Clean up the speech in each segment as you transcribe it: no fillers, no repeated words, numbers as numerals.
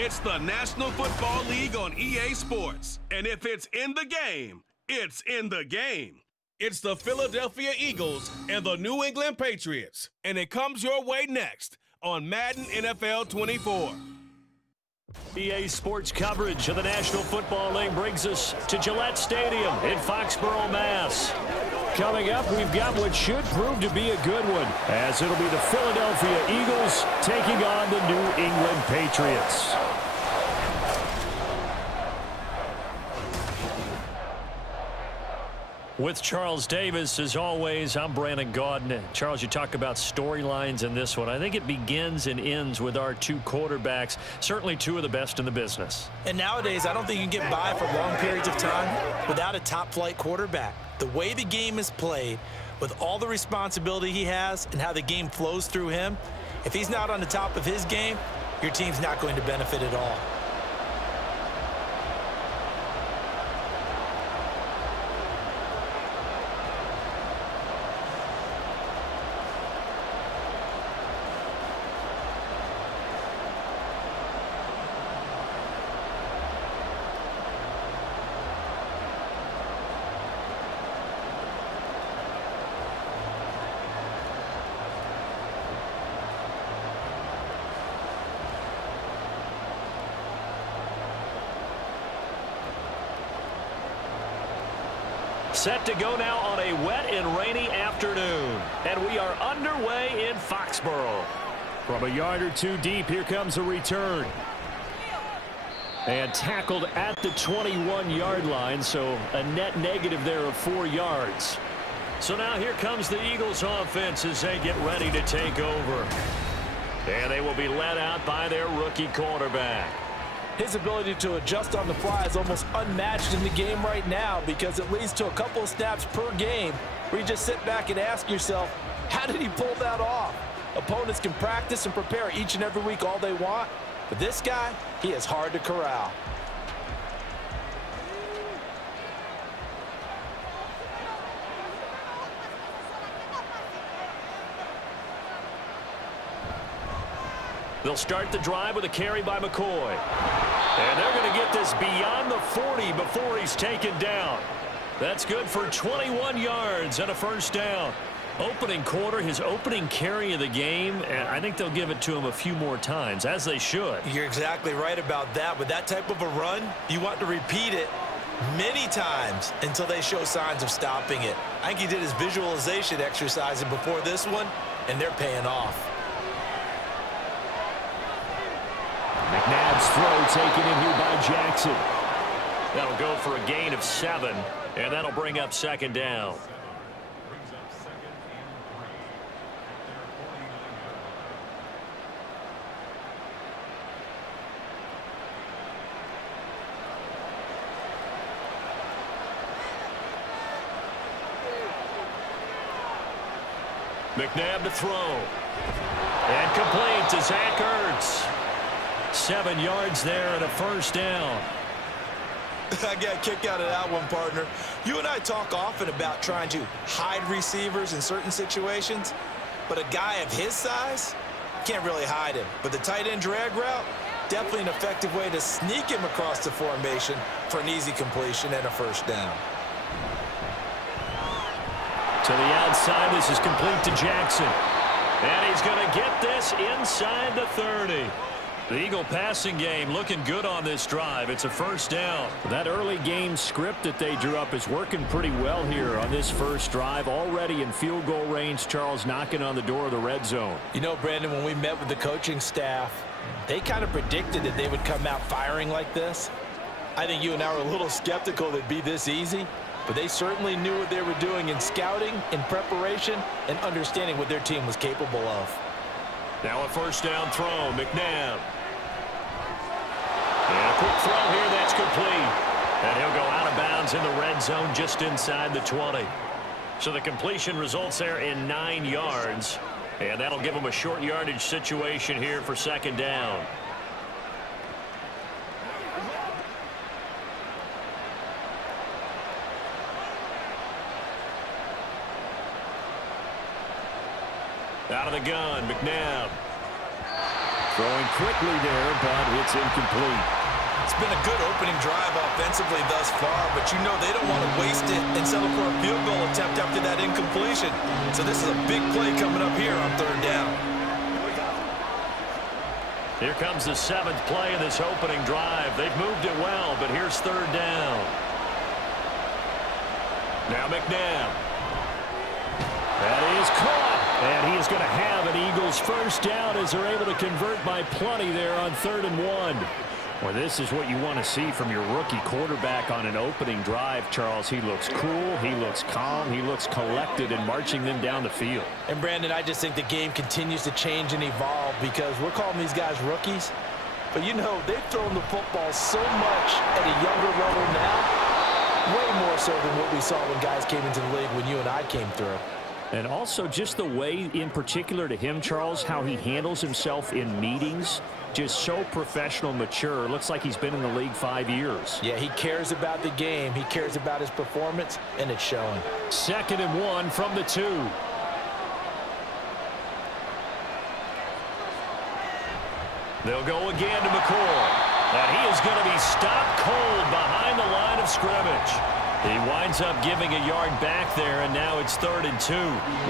It's the National Football League on EA Sports. And if it's in the game, it's in the game. It's the Philadelphia Eagles and the New England Patriots. And it comes your way next on Madden NFL 24. EA Sports coverage of the National Football League brings us to Gillette Stadium in Foxborough, Mass. Coming up, we've got what should prove to be a good one, as it'll be the Philadelphia Eagles taking on the New England Patriots. With Charles Davis, as always, I'm Brandon Gaudin. Charles, you talk about storylines in this one. I think it begins and ends with our two quarterbacks, certainly two of the best in the business. And nowadays, I don't think you can get by for long periods of time without a top-flight quarterback. The way the game is played, with all the responsibility he has and how the game flows through him, if he's not on the top of his game, your team's not going to benefit at all. Set to go now on a wet and rainy afternoon. And we are underway in Foxborough. From a yard or two deep, here comes a return. And tackled at the 21-yard line, so a net negative there of 4 yards. So now here comes the Eagles offense as they get ready to take over. And they will be led out by their rookie quarterback. His ability to adjust on the fly is almost unmatched in the game right now, because it leads to a couple of snaps per game where you just sit back and ask yourself, how did he pull that off? Opponents can practice and prepare each and every week all they want, but this guy, he is hard to corral. They'll start the drive with a carry by McCoy. And they're going to get this beyond the 40 before he's taken down. That's good for 21 yards and a first down. Opening quarter, his opening carry of the game, and I think they'll give it to him a few more times, as they should. You're exactly right about that. With that type of a run, you want to repeat it many times until they show signs of stopping it. I think he did his visualization exercising before this one, and they're paying off. McNabb's throw taken in here by Jackson. That'll go for a gain of 7, and that'll bring up second down. McNabb to throw. And complete to Zach Ertz. 7 yards there and a first down. I got a kick out of that one, partner. You and I talk often about trying to hide receivers in certain situations, but a guy of his size can't really hide him. But the tight end drag route, definitely an effective way to sneak him across the formation for an easy completion and a first down. To the outside, this is complete to Jackson. And he's going to get this inside the 30. The Eagle passing game looking good on this drive. It's a first down. That early game script that they drew up is working pretty well here on this first drive. Already in field goal range, Charles knocking on the door of the red zone. You know, Brandon, when we met with the coaching staff, they kind of predicted that they would come out firing like this. I think you and I were a little skeptical that it'd be this easy, but they certainly knew what they were doing in scouting, in preparation, and understanding what their team was capable of. Now a first down throw, McNabb. And a quick throw here, that's complete. And he'll go out of bounds in the red zone just inside the 20. So the completion results there in 9 yards. And that'll give him a short yardage situation here for second down. Out of the gun, McNabb. Throwing quickly there, but it's incomplete. It's been a good opening drive offensively thus far, but you know they don't want to waste it and settle for a field goal attempt after that incompletion. So this is a big play coming up here on third down. Here comes the 7th play of this opening drive. They've moved it well, but here's third down. Now McNabb. That is caught. And he is going to have an Eagles first down as they're able to convert by plenty there on 3rd and 1. Well, this is what you want to see from your rookie quarterback on an opening drive, Charles. He looks cool, he looks calm, he looks collected in marching them down the field. And, Brandon, I just think the game continues to change and evolve because we're calling these guys rookies. But, you know, they've thrown the football so much at a younger level now, way more so than what we saw when guys came into the league when you and I came through. And also just the way, in particular to him, Charles, how he handles himself in meetings. Just so professional, mature. Looks like he's been in the league 5 years. Yeah, he cares about the game. He cares about his performance, and it's showing. 2nd and 1 from the 2. They'll go again to McCoy. And he is going to be stopped cold behind the line of scrimmage. He winds up giving a yard back there, and now it's 3rd and 2.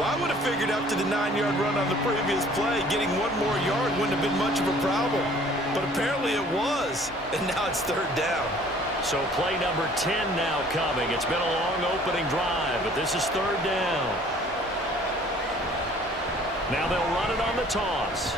Well, I would have figured after the 9-yard run on the previous play, getting 1 more yard wouldn't have been much of a problem. But apparently it was, and now it's 3rd down. So play number 10 now coming. It's been a long opening drive, but this is 3rd down. Now they'll run it on the toss.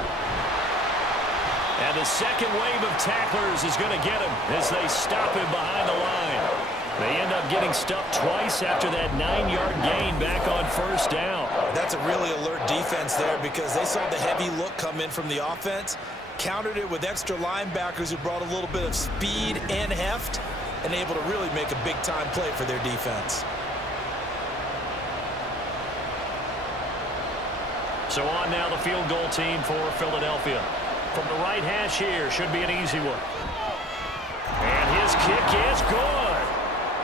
And the second wave of tacklers is going to get him as they stop him behind the line. They end up getting stuffed twice after that 9-yard gain back on 1st down. That's a really alert defense there because they saw the heavy look come in from the offense, countered it with extra linebackers who brought a little bit of speed and heft, and able to really make a big-time play for their defense. So on now the field goal team for Philadelphia. From the right hash here, should be an easy one. And his kick is good.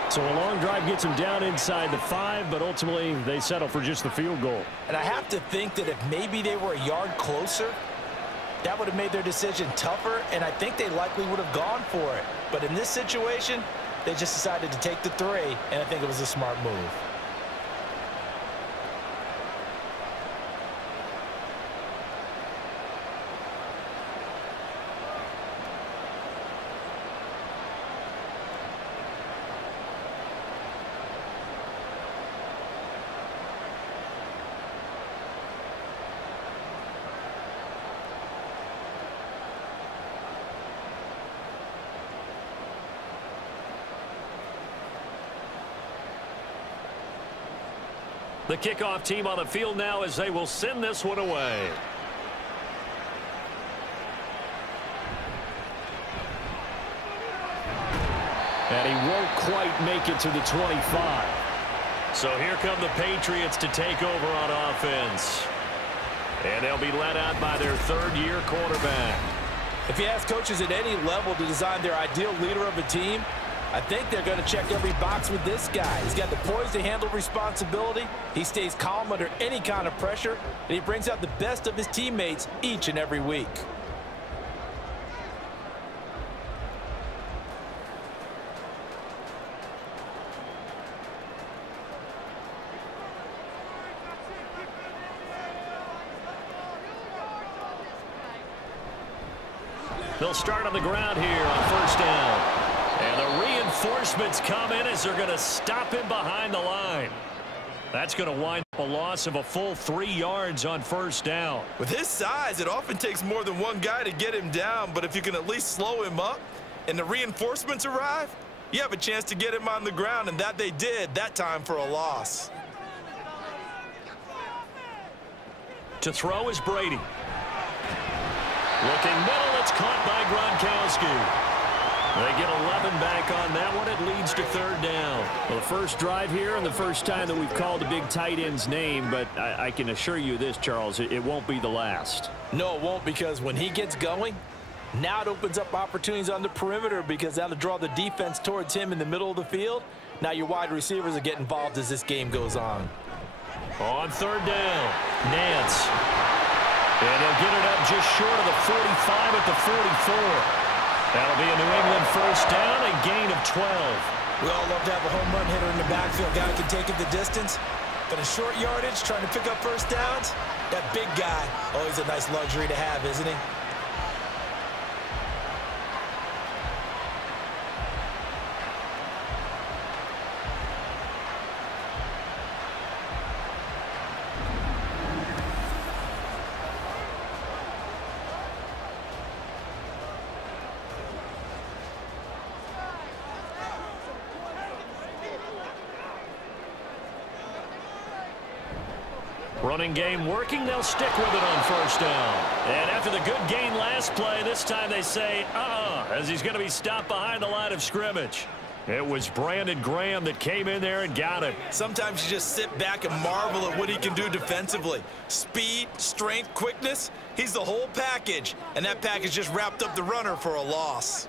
So a long drive gets him down inside the 5, but ultimately they settle for just the field goal. And I have to think that if maybe they were a yard closer, that would have made their decision tougher, and I think they likely would have gone for it. But in this situation, they just decided to take the 3, and I think it was a smart move. The kickoff team on the field now as they will send this one away. And he won't quite make it to the 25. So here come the Patriots to take over on offense. And they'll be led out by their 3rd-year quarterback. If you ask coaches at any level to design their ideal leader of a team, I think they're going to check every box with this guy. He's got the poise to handle responsibility. He stays calm under any kind of pressure, and he brings out the best of his teammates each and every week. They'll start on the ground here on 1st down. And the reinforcements come in as they're going to stop him behind the line. That's going to wind up a loss of a full 3 yards on 1st down. With his size, it often takes more than one guy to get him down, but if you can at least slow him up and the reinforcements arrive, you have a chance to get him on the ground, and that they did that time for a loss. To throw is Brady. Looking middle, it's caught by Gronkowski. They get 11 back on that one. It leads to 3rd down. Well, the first drive here and the first time that we've called a big tight end's name, but I can assure you this, Charles, it won't be the last. No, it won't, because when he gets going, now it opens up opportunities on the perimeter because that'll draw the defense towards him in the middle of the field. Now your wide receivers will get involved as this game goes on. On 3rd down, Nance. And they'll get it up just short of the 45 at the 44. That'll be a New England first down, a gain of 12. We all love to have a home run hitter in the backfield. Guy who can take it the distance. But in short yardage, trying to pick up first downs, that big guy, always a nice luxury to have, isn't he? Running game working, they'll stick with it on first down. And after the good gain last play, this time they say, as he's going to be stopped behind the line of scrimmage. It was Brandon Graham that came in there and got it. Sometimes you just sit back and marvel at what he can do defensively. Speed, strength, quickness, he's the whole package. And that package just wrapped up the runner for a loss.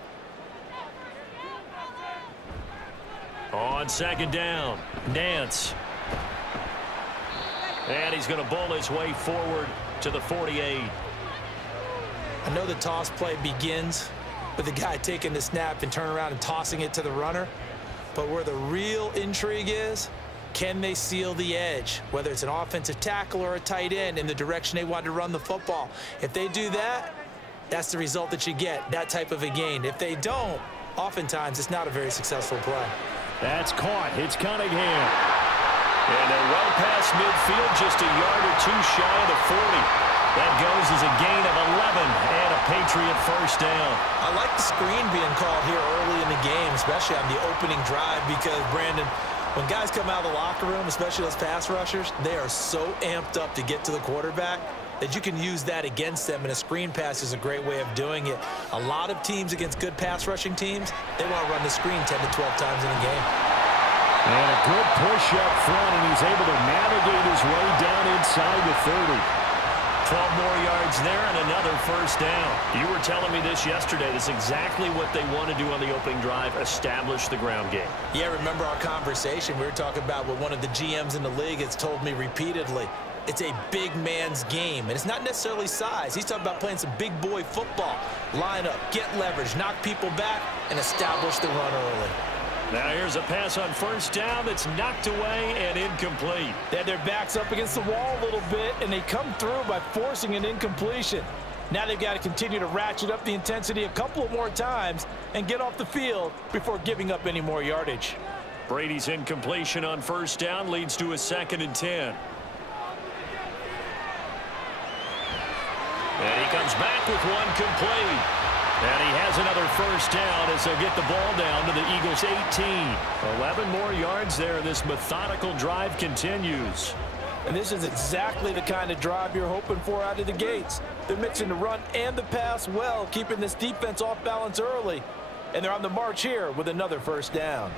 On second down, Nance. And he's going to bowl his way forward to the 48. I know the toss play begins with the guy taking the snap and turning around and tossing it to the runner. But where the real intrigue is, can they seal the edge? Whether it's an offensive tackle or a tight end in the direction they want to run the football. If they do that, that's the result that you get, that type of a gain. If they don't, oftentimes it's not a very successful play. That's caught. It's Cunningham. And they're well past midfield, just a yard or two shy of the 40. That goes as a gain of 11 and a Patriot first down. I like the screen being called here early in the game, especially on the opening drive, because, Brandon, when guys come out of the locker room, especially those pass rushers, they are so amped up to get to the quarterback that you can use that against them, and a screen pass is a great way of doing it. A lot of teams against good pass rushing teams, they want to run the screen 10 to 12 times in a game. And a good push up front, and he's able to navigate his way down inside the 30. 12 more yards there and another first down. You were telling me this yesterday. This is exactly what they want to do on the opening drive, establish the ground game. Yeah, remember our conversation? We were talking about what one of the GMs in the league has told me repeatedly. It's a big man's game, and it's not necessarily size. He's talking about playing some big boy football. Line up, get leverage, knock people back, and establish the run early. Now here's a pass on first down that's knocked away and incomplete. They had their backs up against the wall a little bit, and they come through by forcing an incompletion. Now they've got to continue to ratchet up the intensity a couple of more times and get off the field before giving up any more yardage. Brady's incompletion on first down leads to a 2nd and 10. And he comes back with one complete. And he has another first down as they'll get the ball down to the Eagles' 18. 11 more yards there. This methodical drive continues. And this is exactly the kind of drive you're hoping for out of the gates. They're mixing the run and the pass well, keeping this defense off balance early. And they're on the march here with another first down.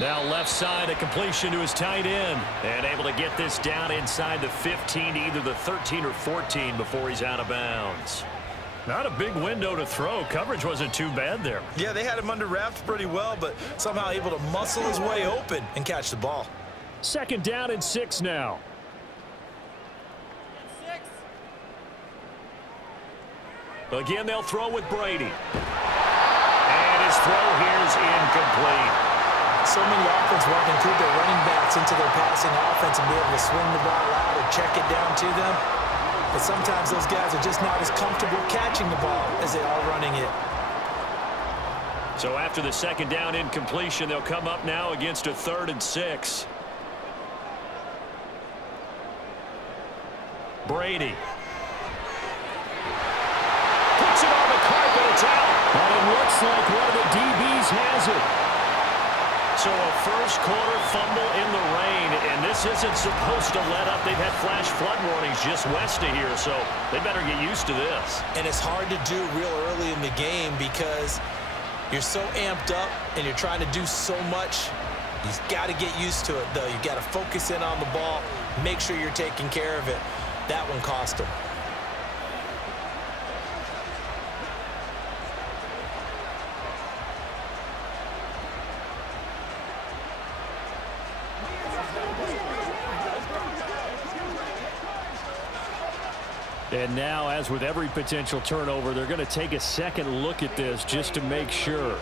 Now left side, a completion to his tight end. And able to get this down inside the 15, either the 13 or 14 before he's out of bounds. Not a big window to throw. Coverage wasn't too bad there. Yeah, they had him under wraps pretty well, but somehow able to muscle his way open and catch the ball. 2nd down and 6 now. Again, they'll throw with Brady. And his throw here is incomplete. So many offense want to include their running backs into their passing offense and be able to swing the ball out or check it down to them. But sometimes those guys are just not as comfortable catching the ball as they are running it. So after the 2nd down incompletion, they'll come up now against a 3rd and 6. Brady. Puts it on the carpet. It's out. And it looks like one of the DBs has it. So a first quarter fumble in the rain, and this isn't supposed to let up. They've had flash flood warnings just west of here, so they better get used to this. And it's hard to do real early in the game because you're so amped up and you're trying to do so much. You've got to get used to it, though. You've got to focus in on the ball, make sure you're taking care of it. That one cost him. And now, as with every potential turnover, they're going to take a second look at this just to make sure.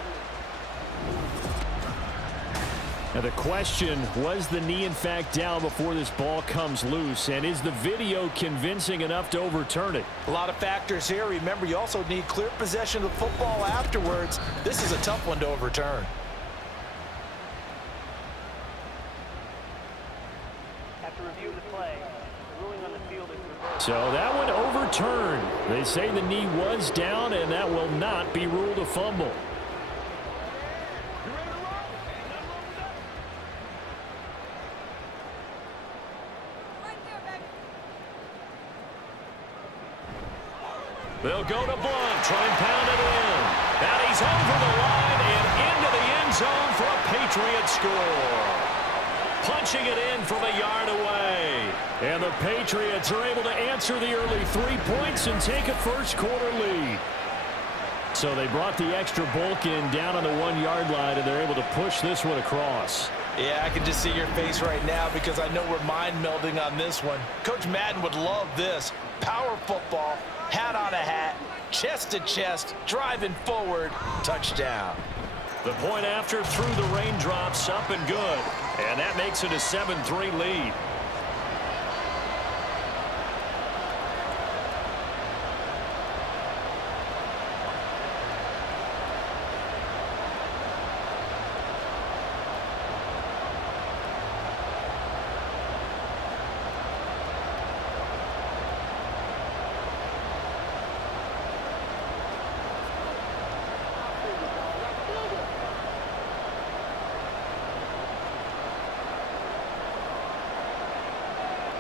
Now the question, was the knee in fact down before this ball comes loose? And is the video convincing enough to overturn it? A lot of factors here. Remember, you also need clear possession of the football afterwards. This is a tough one to overturn. After review of the play, the ruling on the field is reversed. So that one overturned. They say the knee was down, and that will not be ruled a fumble. They'll go to Blunt, try and pound it in. And he's over the line and into the end zone for a Patriots score. Punching it in from a yard away. And the Patriots are able to answer the early 3 points and take a first-quarter lead. So they brought the extra bulk in down on the 1-yard line, and they're able to push this one across. Yeah, I can just see your face right now because I know we're mind melding on this one. Coach Madden would love this. Power football, hat on a hat, chest to chest, driving forward, touchdown. The point after through the raindrops, up and good. And that makes it a 7-3 lead.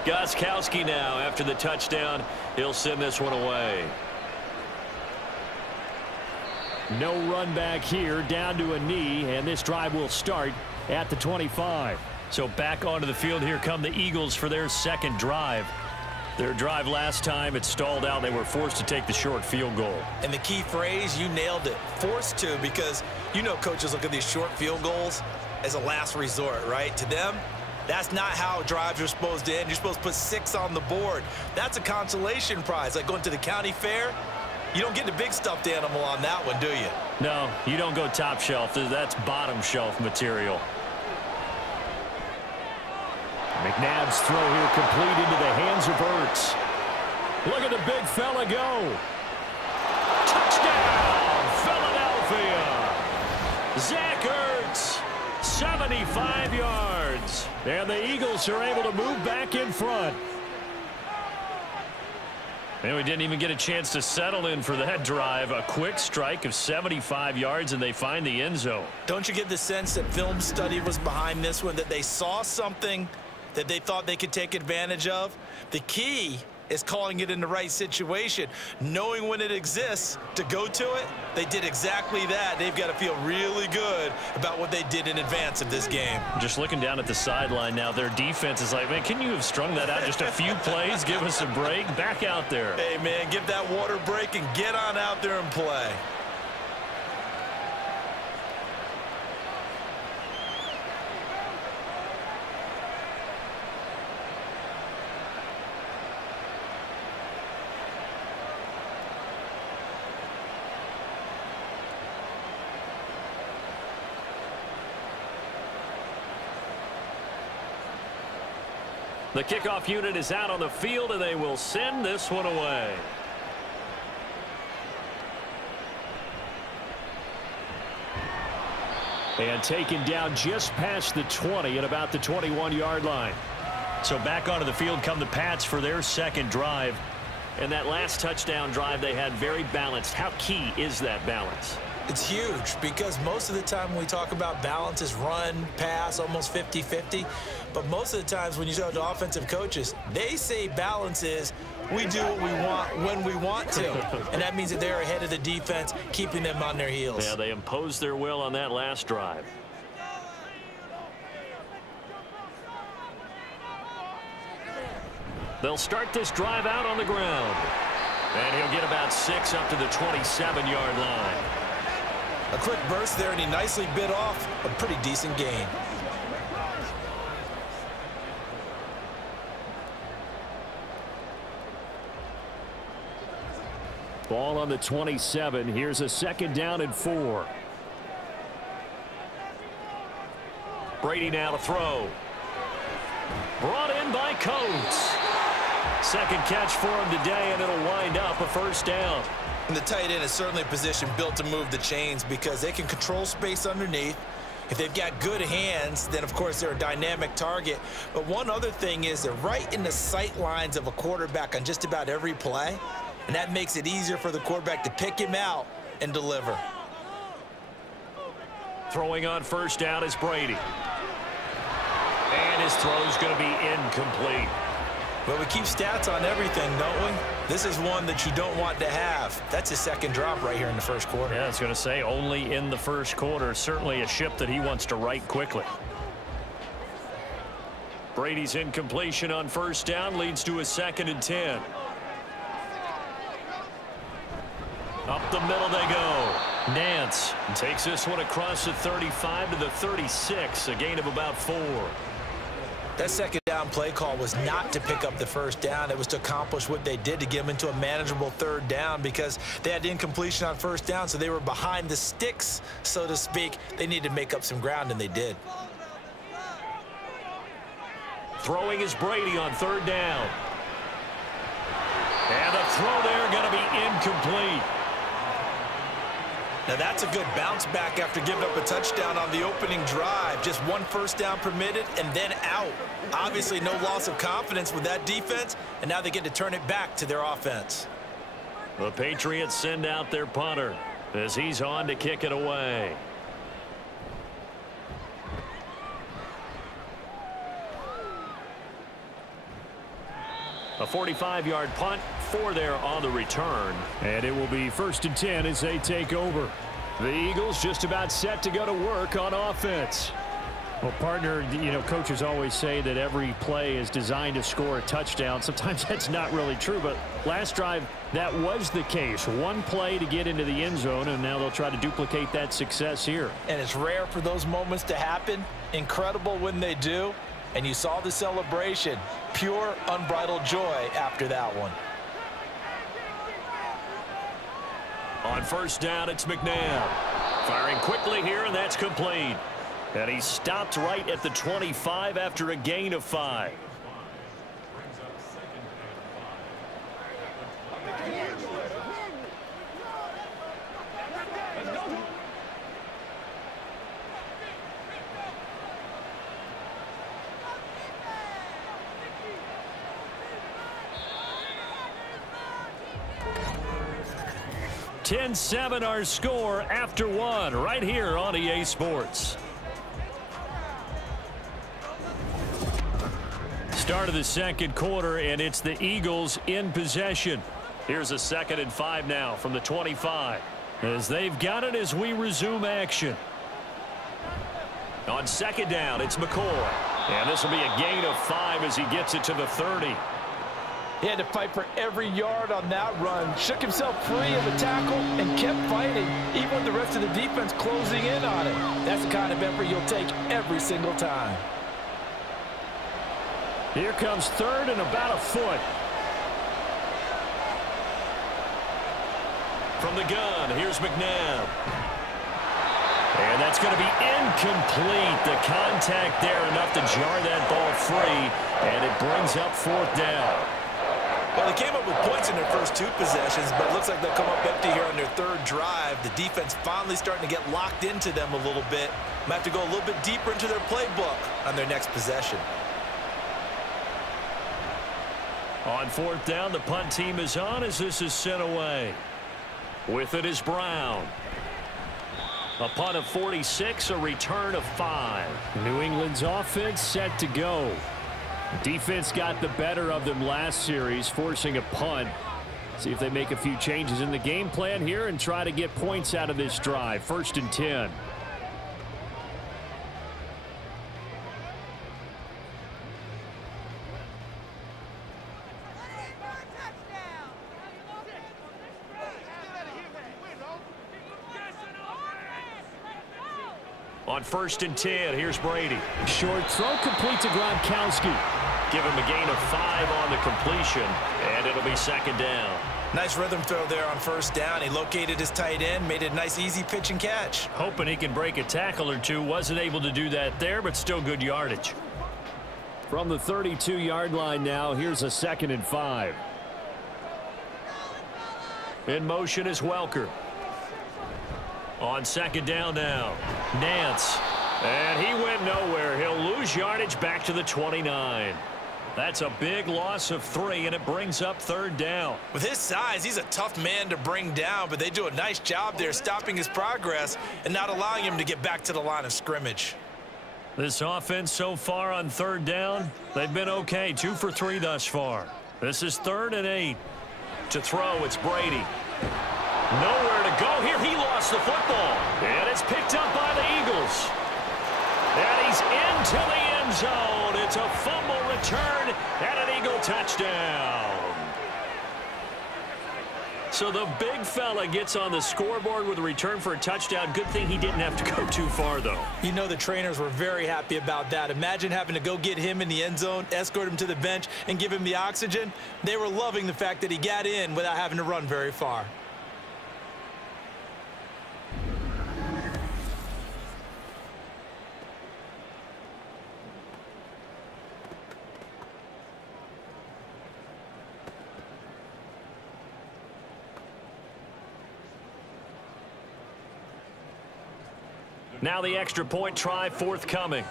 Gostkowski now after the touchdown. He'll send this one away. No run back here, down to a knee, and this drive will start at the 25. So back onto the field here come the Eagles for their second drive. Their drive last time, it stalled out. They were forced to take the short field goal. And the key phrase, you nailed it, forced to, because you know coaches look at these short field goals as a last resort, right? To them, that's not how drives are supposed to end. You're supposed to put 6 on the board. That's a consolation prize. Like going to the county fair, you don't get the big stuffed animal on that one, do you? No, you don't go top shelf. That's bottom shelf material. McNabb's throw here complete into the hands of Ertz. Look at the big fella go. Touchdown, Philadelphia. Zach Ertz, 75 yards. And the Eagles are able to move back in front. And we didn't even get a chance to settle in for that drive. A quick strike of 75 yards, and they find the end zone. Don't you get the sense that film study was behind this one, that they saw something that they thought they could take advantage of? The key is calling it in the right situation, knowing when it exists to go to it. They did exactly that. They've got to feel really good about what they did in advance of this game. Just looking down at the sideline now, their defense is like, man, can you have strung that out just a few plays? Give us a break. Back out there. Hey, man, give that water break and get on out there and play. The kickoff unit is out on the field, and they will send this one away. And taken down just past the 20 at about the 21-yard line. So back onto the field come the Pats for their second drive. And that last touchdown drive they had very balanced. How key is that balance? It's huge because most of the time when we talk about balance is run, pass, almost 50-50. But most of the times when you talk to offensive coaches, they say balance is we do what we want when we want to. And that means that they're ahead of the defense, keeping them on their heels. Yeah, they imposed their will on that last drive. They'll start this drive out on the ground. And he'll get about 6 up to the 27-yard line. A quick burst there, and he nicely bit off a pretty decent gain. Ball on the 27. Here's a 2nd down and 4. Brady now to throw. Brought in by Coates. 2nd catch for him today, and it'll wind up a 1st down. And the tight end is certainly a position built to move the chains because they can control space underneath. If they've got good hands, then, of course, they're a dynamic target. But one other thing is they're right in the sight lines of a quarterback on just about every play, and that makes it easier for the quarterback to pick him out and deliver. Throwing on 1st down is Brady. And his throw's going to be incomplete. Well, we keep stats on everything, don't we? This is one that you don't want to have. That's his 2nd drop right here in the 1st quarter. Yeah, I was going to say only in the 1st quarter. Certainly a ship that he wants to right quickly. Brady's incompletion on 1st down leads to a 2nd and 10. Up the middle they go. Nance takes this one across the 35 to the 36, a gain of about 4. That 2nd down play call was not to pick up the 1st down. It was to accomplish what they did to get them into a manageable 3rd down because they had incompletion on 1st down, so they were behind the sticks, so to speak. They needed to make up some ground, and they did. Throwing is Brady on 3rd down. And the throw there going to be incomplete. Now that's a good bounce back after giving up a touchdown on the opening drive. Just 1 1st down permitted and then out. Obviously no loss of confidence with that defense, and now they get to turn it back to their offense. The Patriots send out their punter as he's on to kick it away. A 45-yard punt, 4 there on the return. And it will be 1st and 10 as they take over. The Eagles just about set to go to work on offense. Well, partner, you know, coaches always say that every play is designed to score a touchdown. Sometimes that's not really true, but last drive, that was the case. 1 play to get into the end zone, and now they'll try to duplicate that success here. And it's rare for those moments to happen. Incredible when they do. And you saw the celebration. Pure, unbridled joy after that one. On 1st down, it's McNabb. Firing quickly here, and that's complete. And he stopped right at the 25 after a gain of 5. (10-7) our score after 1 right here on EA Sports. Start of the 2nd quarter, and it's the Eagles in possession. Here's a 2nd and 5 now from the 25 as they've got it as we resume action. On 2nd down, it's McCoy, and this will be a gain of 5 as he gets it to the 30. He had to fight for every yard on that run. Shook himself free of a tackle and kept fighting, even with the rest of the defense closing in on it. That's the kind of effort you'll take every single time. Here comes 3rd and about a foot. From the gun, here's McNabb. And that's going to be incomplete. The contact there enough to jar that ball free, and it brings up 4th down. Well, they came up with points in their first 2 possessions, but it looks like they'll come up empty here on their 3rd drive. The defense finally starting to get locked into them a little bit. Might have to go a little bit deeper into their playbook on their next possession. On 4th down, the punt team is on as this is sent away. With it is Brown. A punt of 46, a return of 5. New England's offense set to go. Defense got the better of them last series, forcing a punt. See if they make a few changes in the game plan here and try to get points out of this drive. 1st and 10. On 1st and 10, here's Brady. Short throw complete to Gronkowski. Give him a gain of 5 on the completion, and it'll be 2nd down. Nice rhythm throw there on first down. He located his tight end, made it a nice, easy pitch and catch. Hoping he can break a tackle or two. Wasn't able to do that there, but still good yardage. From the 32-yard line now, here's a 2nd and 5. In motion is Welker. On 2nd down now, Nance. And he went nowhere. He'll lose yardage back to the 29. That's a big loss of 3, and it brings up 3rd down. With his size, he's a tough man to bring down, but they do a nice job there stopping his progress and not allowing him to get back to the line of scrimmage. This offense so far on 3rd down, they've been okay. 2 for 3 thus far. This is 3rd and 8. To throw, it's Brady. Nowhere to go here. He lost the football. And it's picked up by the Eagles. And he's into the end zone. It's a fumble return and an Eagle touchdown. So the big fella gets on the scoreboard with a return for a touchdown. Good thing he didn't have to go too far, though. You know the trainers were very happy about that. Imagine having to go get him in the end zone, escort him to the bench, and give him the oxygen. They were loving the fact that he got in without having to run very far. Now the extra point try forthcoming.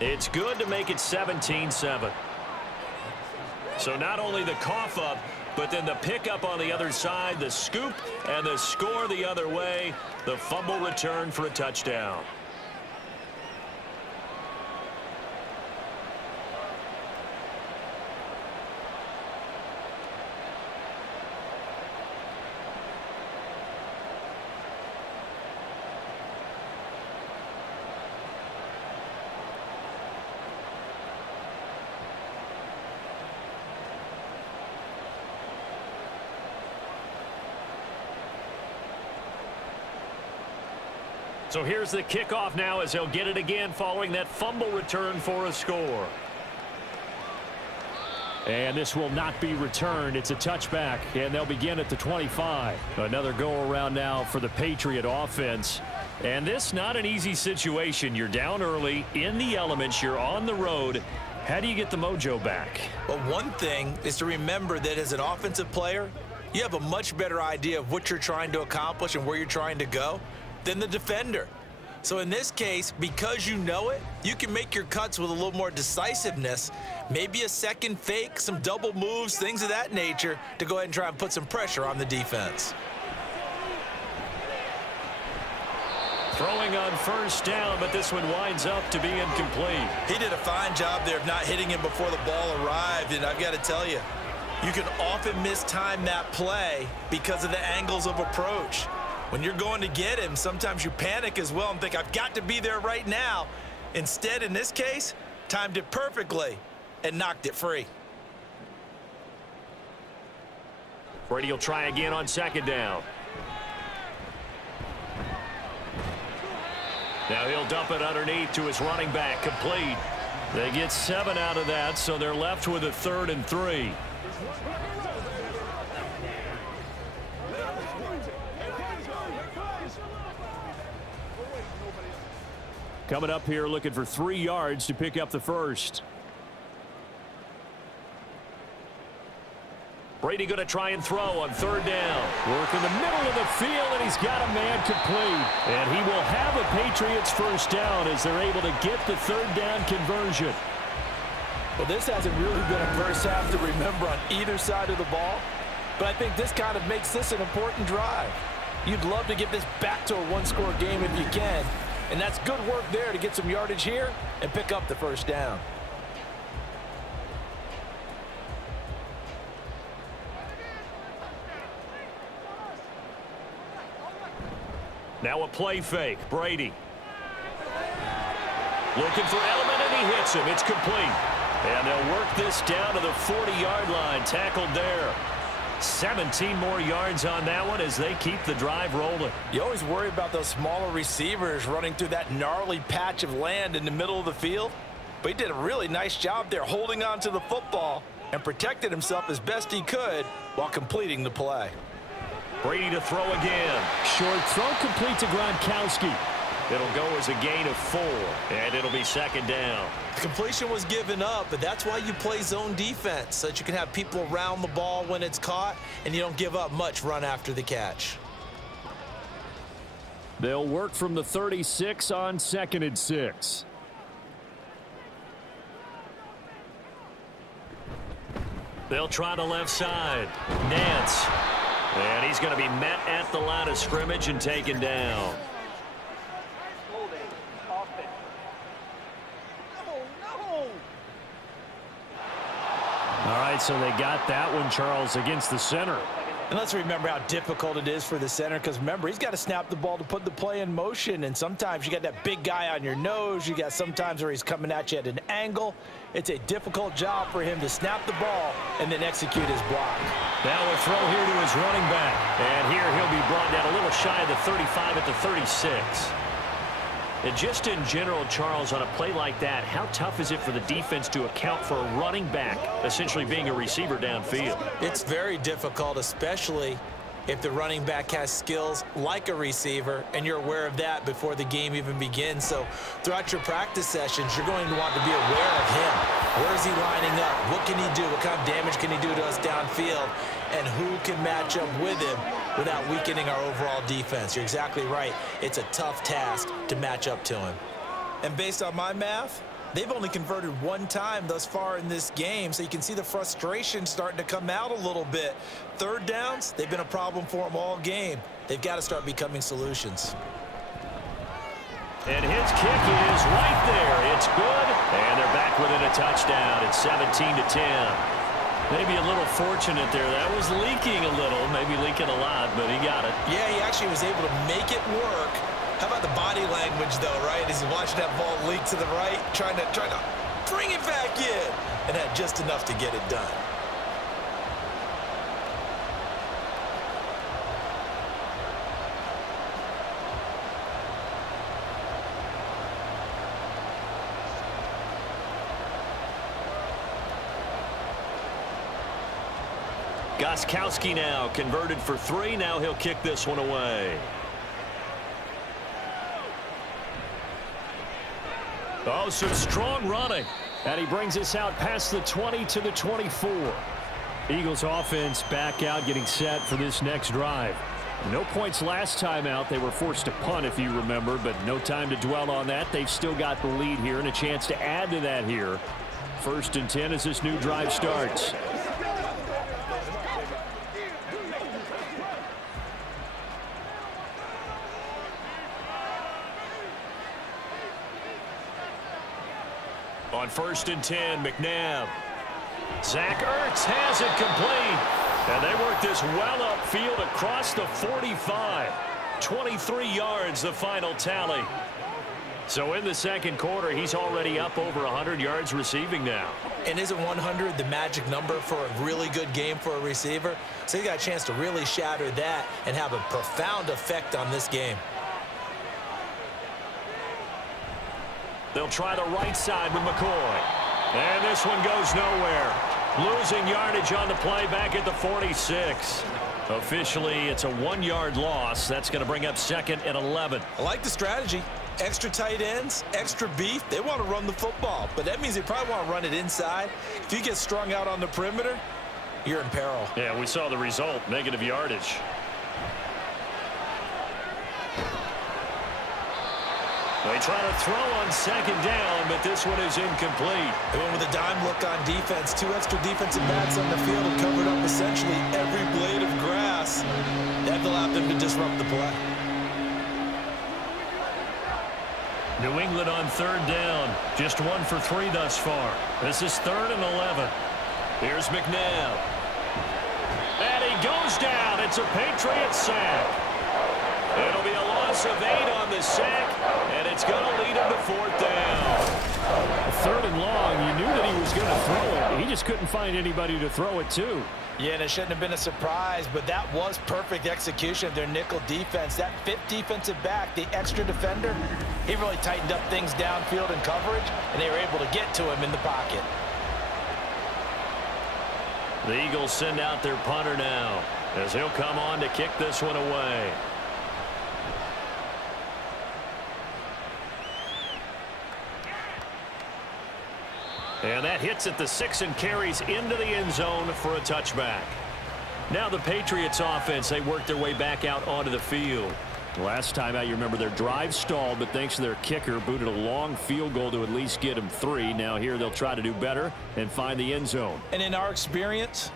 It's good to make it 17-7. So not only the cough up, but then the pickup on the other side, the scoop, and the score the other way. The fumble return for a touchdown. So here's the kickoff now as he'll get it again following that fumble return for a score. And this will not be returned. It's a touchback, and they'll begin at the 25. Another go-around now for the Patriot offense. And this not an easy situation. You're down early, in the elements, you're on the road. How do you get the mojo back? Well, one thing is to remember that as an offensive player, you have a much better idea of what you're trying to accomplish and where you're trying to go than the defender. So in this case, because you know it, you can make your cuts with a little more decisiveness, maybe a second fake, some double moves, things of that nature to go ahead and try and put some pressure on the defense. Throwing on first down, but this one winds up to be incomplete. He did a fine job there of not hitting him before the ball arrived, and I've got to tell you, you can often mistime that play because of the angles of approach. When you're going to get him, sometimes you panic as well and think, I've got to be there right now. Instead, in this case, timed it perfectly and knocked it free. Brady will try again on second down. Now he'll dump it underneath to his running back, complete. They get 7 out of that, so they're left with a 3rd and 3. Coming up here looking for 3 yards to pick up the first. Brady going to try and throw on 3rd down. Work in the middle of the field, and he's got a man complete. And he will have a Patriots first down as they're able to get the 3rd down conversion. Well, this hasn't really been a first half to remember on either side of the ball, but I think this kind of makes this an important drive. You'd love to get this back to a one-score game if you can, and that's good work there to get some yardage here and pick up the first down. Now a play fake. Brady. Looking for Element, and he hits him. It's complete. And they'll work this down to the 40-yard line. Tackled there. 17 more yards on that one as they keep the drive rolling. You always worry about those smaller receivers running through that gnarly patch of land in the middle of the field. But he did a really nice job there holding on to the football and protected himself as best he could while completing the play. Brady to throw again. Short throw complete to Gronkowski. It'll go as a gain of 4, and it'll be second down. The completion was given up, but that's why you play zone defense, so that you can have people around the ball when it's caught, and you don't give up much run after the catch. They'll work from the 36 on 2nd and 6. They'll try the left side. Nance. And he's going to be met at the line of scrimmage and taken down. All right, so they got that one, Charles, against the center. And let's remember how difficult it is for the center, because remember, he's got to snap the ball to put the play in motion, and sometimes you got that big guy on your nose. You got sometimes where he's coming at you at an angle. It's a difficult job for him to snap the ball and then execute his block. Now a throw here to his running back. And here he'll be brought down a little shy of the 35 at the 36. And just in general, Charles, on a play like that, how tough is it for the defense to account for a running back essentially being a receiver downfield? It's very difficult, especially if the running back has skills like a receiver, and you're aware of that before the game even begins. So throughout your practice sessions, you're going to want to be aware of him. Where is he lining up? What can he do? What kind of damage can he do to us downfield? And who can match up with him without weakening our overall defense? You're exactly right. It's a tough task to match up to him. And based on my math, they've only converted one time thus far in this game, so you can see the frustration starting to come out a little bit. Third downs, they've been a problem for them all game. They've got to start becoming solutions. And his kick is right there. It's good, and they're back within a touchdown. It's 17-10. Maybe a little fortunate there. That was leaking a little, maybe leaking a lot, but he got it. Yeah, he actually was able to make it work. How about the body language, though, right? As he watched that ball leak to the right, trying to bring it back in, and had just enough to get it done. Gostkowski now converted for 3. Now he'll kick this one away. Oh, some strong running. And he brings us out past the 20 to the 24. Eagles offense back out, getting set for this next drive. No points last time out. They were forced to punt, if you remember, but no time to dwell on that. They've still got the lead here and a chance to add to that here. 1st and 10 as this new drive starts. On 1st and 10, McNabb. Zach Ertz has it complete. And they work this well upfield across the 45. 23 yards, the final tally. So in the second quarter, he's already up over 100 yards receiving now. And isn't 100 the magic number for a really good game for a receiver? So he got a chance to really shatter that and have a profound effect on this game. They'll try the right side with McCoy. And this one goes nowhere. Losing yardage on the play back at the 46. Officially, it's a 1-yard loss. That's going to bring up 2nd and 11. I like the strategy. Extra tight ends, extra beef. They want to run the football, but that means they probably want to run it inside. If you get strung out on the perimeter, you're in peril. Yeah, we saw the result, negative yardage. They try to throw on 2nd down, but this one is incomplete. They went with a dime look on defense. 2 extra defensive backs on the field and covered up essentially every blade of grass. That allowed them to disrupt the play. New England on 3rd down. Just 1 for 3 thus far. This is 3rd and 11. Here's McNabb. And he goes down. It's a Patriots sack. It'll be a loss of 8 on the sack, and it's going to lead him to 4th down. 3rd and long. You knew that he was going to throw it. He just just couldn't find anybody to throw it to. Yeah, and it shouldn't have been a surprise, but that was perfect execution of their nickel defense. That fifth defensive back, the extra defender, he really tightened up things downfield in coverage, and they were able to get to him in the pocket. The Eagles send out their punter now, as he'll come on to kick this one away. And that hits at the 6 and carries into the end zone for a touchback. Now the Patriots offense, they work their way back out onto the field. Last time out, you remember their drive stalled, but thanks to their kicker, booted a long field goal to at least get them 3. Now here they'll try to do better and find the end zone. And in our experience,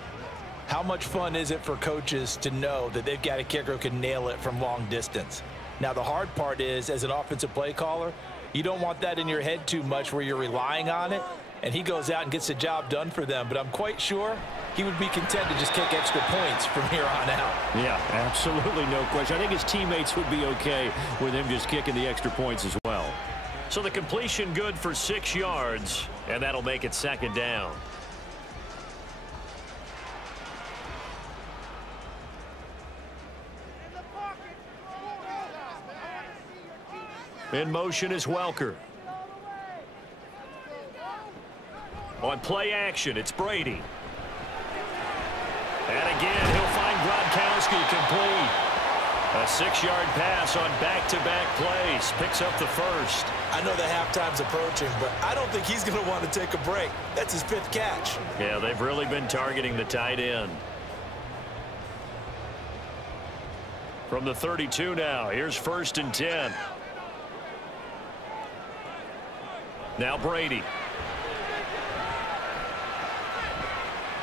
how much fun is it for coaches to know that they've got a kicker who can nail it from long distance? Now the hard part is, as an offensive play caller, you don't want that in your head too much where you're relying on it. And he goes out and gets the job done for them. But I'm quite sure he would be content to just kick extra points from here on out. Yeah, absolutely no question. I think his teammates would be okay with him just kicking the extra points as well. So the completion good for 6 yards, and that'll make it 2nd down. In motion is Welker. On play action, it's Brady. And again, he'll find Gronkowski complete. A 6-yard pass on back-to-back plays. Picks up the first. I know the halftime's approaching, but I don't think he's going to want to take a break. That's his 5th catch. Yeah, they've really been targeting the tight end. From the 32 now, here's 1st and 10. Now Brady.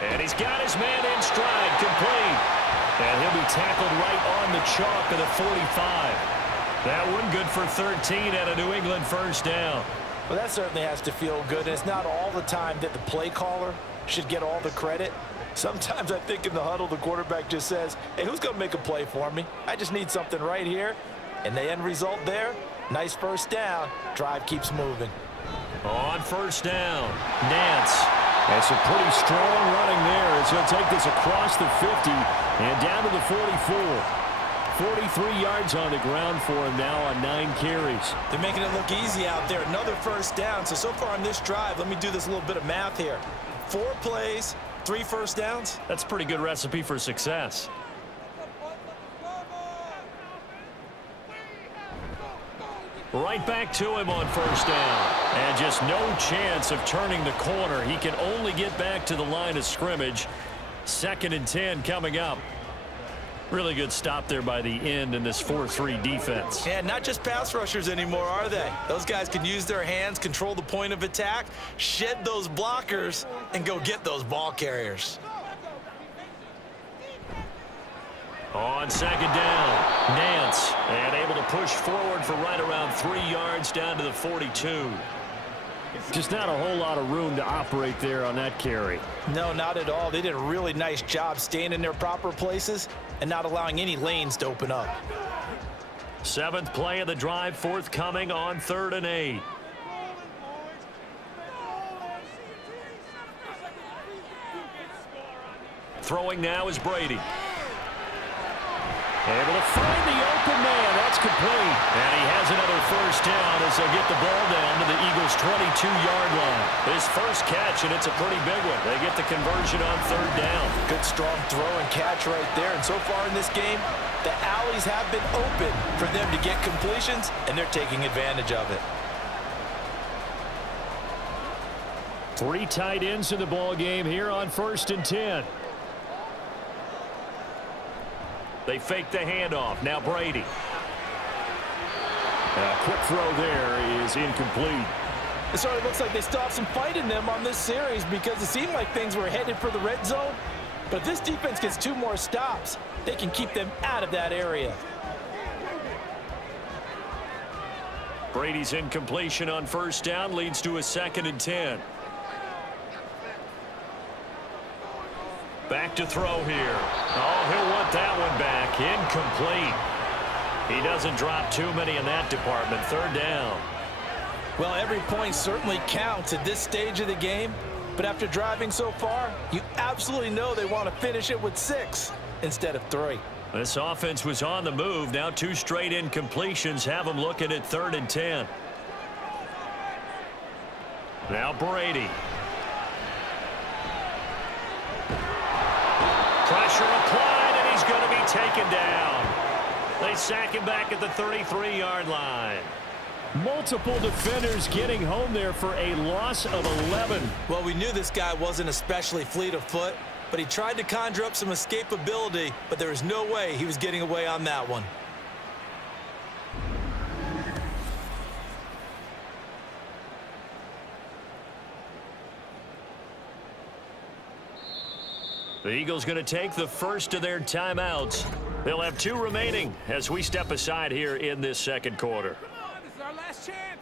And he's got his man in stride, complete. And he'll be tackled right on the chalk of the 45. That one good for 13 and a New England 1st down. Well, that certainly has to feel good. And it's not all the time that the play caller should get all the credit. Sometimes I think in the huddle, the quarterback just says, hey, who's going to make a play for me? I just need something right here. And the end result there, nice 1st down. Drive keeps moving. On 1st down, Nance. That's a pretty strong running there as he'll take this across the 50 and down to the 44. 43 yards on the ground for him now on 9 carries. They're making it look easy out there. Another 1st down. So far on this drive, let me do this little bit of math here. 4 plays, 3 1st downs. That's a pretty good recipe for success. Right back to him on 1st down. And just no chance of turning the corner. He can only get back to the line of scrimmage. 2nd and 10 coming up. Really good stop there by the end in this 4-3 defense. Yeah, not just pass rushers anymore, are they? Those guys can use their hands, control the point of attack, shed those blockers, and go get those ball carriers. On 2nd down, Nance, and able to push forward for right around 3 yards down to the 42. Just not a whole lot of room to operate there on that carry. No, not at all. They did a really nice job staying in their proper places and not allowing any lanes to open up. 7th play of the drive forthcoming on 3rd and 8. Throwing now is Brady. Able to find the open man. That's complete. And he has another 1st down as they'll get the ball down to the Eagles' 22-yard line. His first catch, and it's a pretty big one. They get the conversion on 3rd down. Good strong throw and catch right there. And so far in this game, the alleys have been open for them to get completions, and they're taking advantage of it. 3 tight ends in the ball game here on 1st and 10. They fake the handoff. Now Brady. A quick throw there is incomplete. It certainly looks like they still have some fight in them on this series because it seemed like things were headed for the red zone. But if this defense gets 2 more stops, they can keep them out of that area. Brady's incompletion on 1st down leads to a 2nd and 10. Back to throw here. Oh, he'll want that one back. Incomplete. He doesn't drop too many in that department. 3rd down. Well, every point certainly counts at this stage of the game. But after driving so far, you absolutely know they want to finish it with 6 instead of 3. This offense was on the move. Now 2 straight incompletions have them looking at 3rd and 10. Now Brady. Pressure applied, and he's going to be taken down. They sack him back at the 33-yard line. Multiple defenders getting home there for a loss of 11. Well, we knew this guy wasn't especially fleet of foot, but he tried to conjure up some escapability, but there was no way he was getting away on that one. The Eagles going to take the first of their timeouts. They'll have 2 remaining as we step aside here in this second quarter. This is our last chance.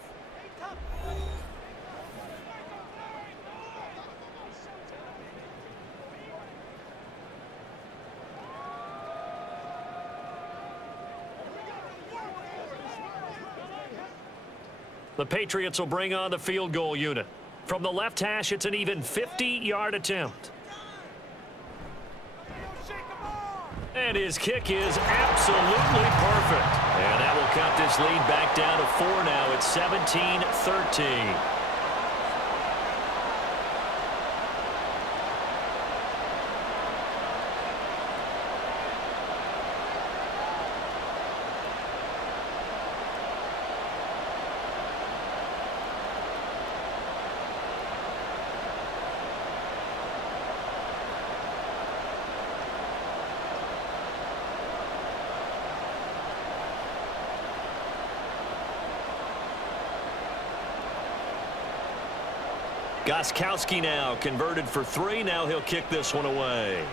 The Patriots will bring on the field goal unit. From the left hash, it's an even 50-yard attempt. And his kick is absolutely perfect. And that will cut this lead back down to 4 now. It's 17-13. Gostkowski now converted for 3. Now he'll kick this one away.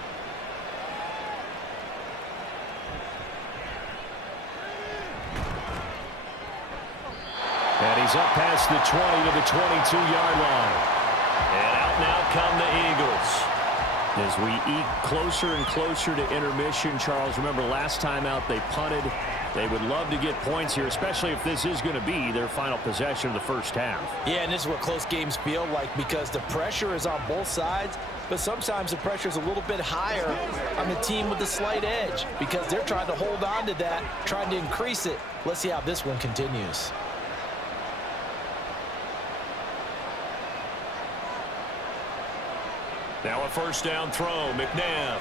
And he's up past the 20 to the 22-yard line. And out now come the Eagles. As we eat closer and closer to intermission, Charles, remember last time out they punted. They would love to get points here, especially if this is going to be their final possession of the first half. Yeah, and this is what close games feel like because the pressure is on both sides, but sometimes the pressure is a little bit higher on the team with the slight edge because they're trying to hold on to that, trying to increase it. Let's see how this one continues. Now a first down throw, McNabb.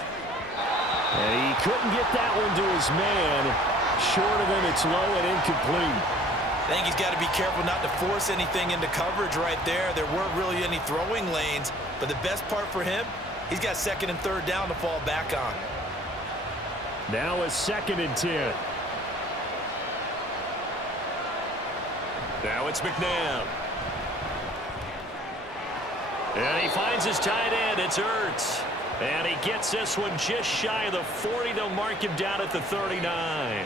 And he couldn't get that one to his man. Short of him, it's low and incomplete. I think he's got to be careful not to force anything into coverage right there. There weren't really any throwing lanes, but the best part for him, he's got 2nd and 3rd down to fall back on. Now a 2nd and 10. Now it's McNabb. And he finds his tight end. It's Ertz. And he gets this one just shy of the 40. They'll mark him down at the 39.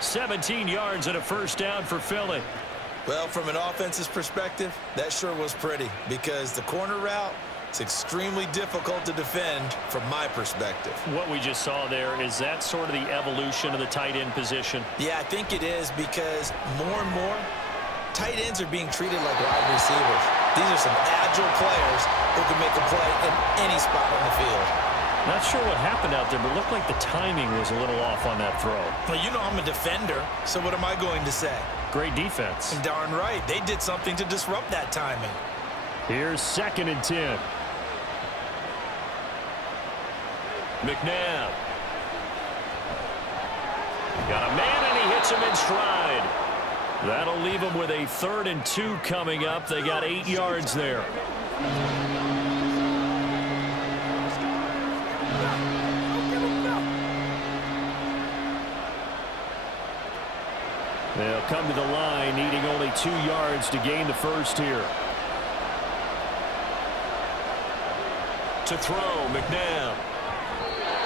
17 yards and a first down for Philly. Well, from an offense's perspective, that sure was pretty because the corner route is extremely difficult to defend from my perspective. What we just saw there, is that sort of the evolution of the tight end position? Yeah, I think it is because more and more tight ends are being treated like wide receivers. These are some agile players who can make a play in any spot on the field. Not sure what happened out there, but it looked like the timing was a little off on that throw. Well, you know I'm a defender, so what am I going to say? Great defense. Darn right. They did something to disrupt that timing. Here's 2nd and 10. McNabb. Got a man, and he hits him in stride. That'll leave them with a 3rd and 2 coming up. They got 8 yards there. They'll come to the line, needing only 2 yards to gain the first here. To throw, McNabb.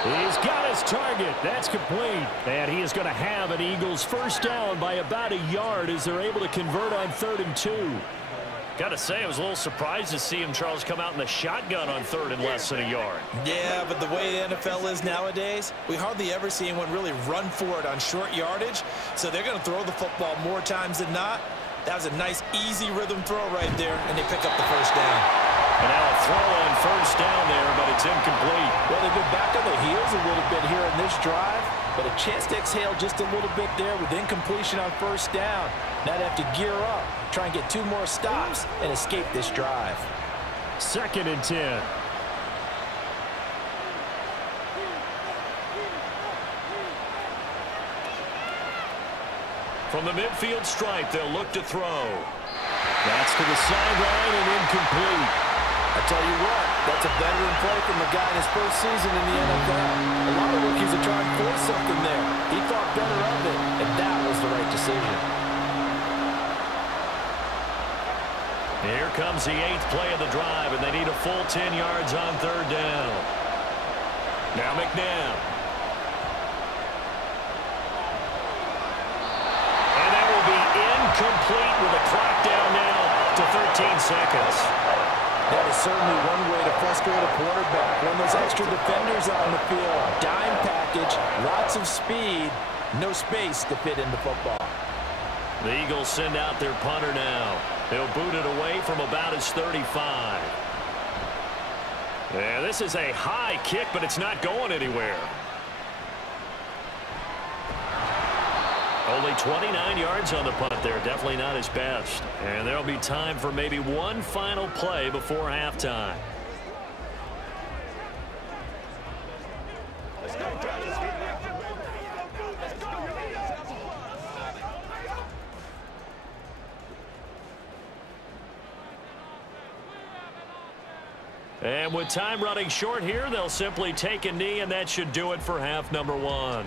He's got his target. That's complete. And he is going to have an Eagles first down by about a yard as they're able to convert on 3rd and 2. Got to say, I was a little surprised to see him, Charles, come out in the shotgun on 3rd and less than a yard. Yeah, but the way the NFL is nowadays, we hardly ever see anyone really run for it on short yardage. So they're going to throw the football more times than not. That was a nice, easy rhythm throw right there, and they pick up the first down. And now a throw on first down there, but it's incomplete. Well, they've been back on their heels a little bit here in this drive, but a chance to exhale just a little bit there with incompletion on first down. Now they have to gear up, try and get 2 more stops, and escape this drive. 2nd and 10. From the midfield stripe, they'll look to throw. That's to the sideline and incomplete. I tell you what, that's a veteran play from a guy in his first season in the NFL. A lot of rookies are trying to force something there. He thought better of it, and that was the right decision. Here comes the 8th play of the drive, and they need a full 10 yards on 3rd down. Now McNabb. And that will be incomplete with a clock down now to 13 seconds. That is certainly one way to frustrate a quarterback. When those extra defenders on the field, dime package, lots of speed, no space to fit into football. The Eagles send out their punter now. He'll boot it away from about his 35. Yeah, this is a high kick, but it's not going anywhere. Only 29 yards on the punt there. Definitely not his best. And there'll be time for maybe one final play before halftime. And with time running short here, they'll simply take a knee, and that should do it for half number 1.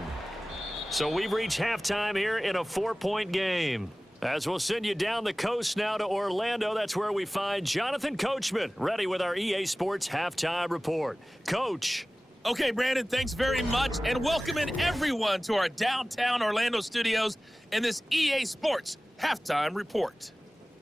So we've reached halftime here in a 4-point game. As we'll send you down the coast now to Orlando, that's where we find Jonathan Coachman, ready with our EA Sports Halftime Report. Coach. Okay, Brandon, thanks very much, and welcoming everyone to our downtown Orlando studios in this EA Sports Halftime Report.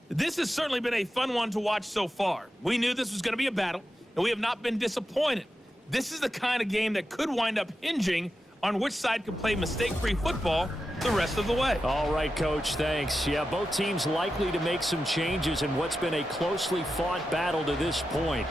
This has certainly been a fun one to watch so far. We knew this was going to be a battle, and we have not been disappointed. This is the kind of game that could wind up hinging on which side can play mistake-free football the rest of the way. All right, Coach, thanks. Yeah, both teams likely to make some changes in what's been a closely fought battle to this point.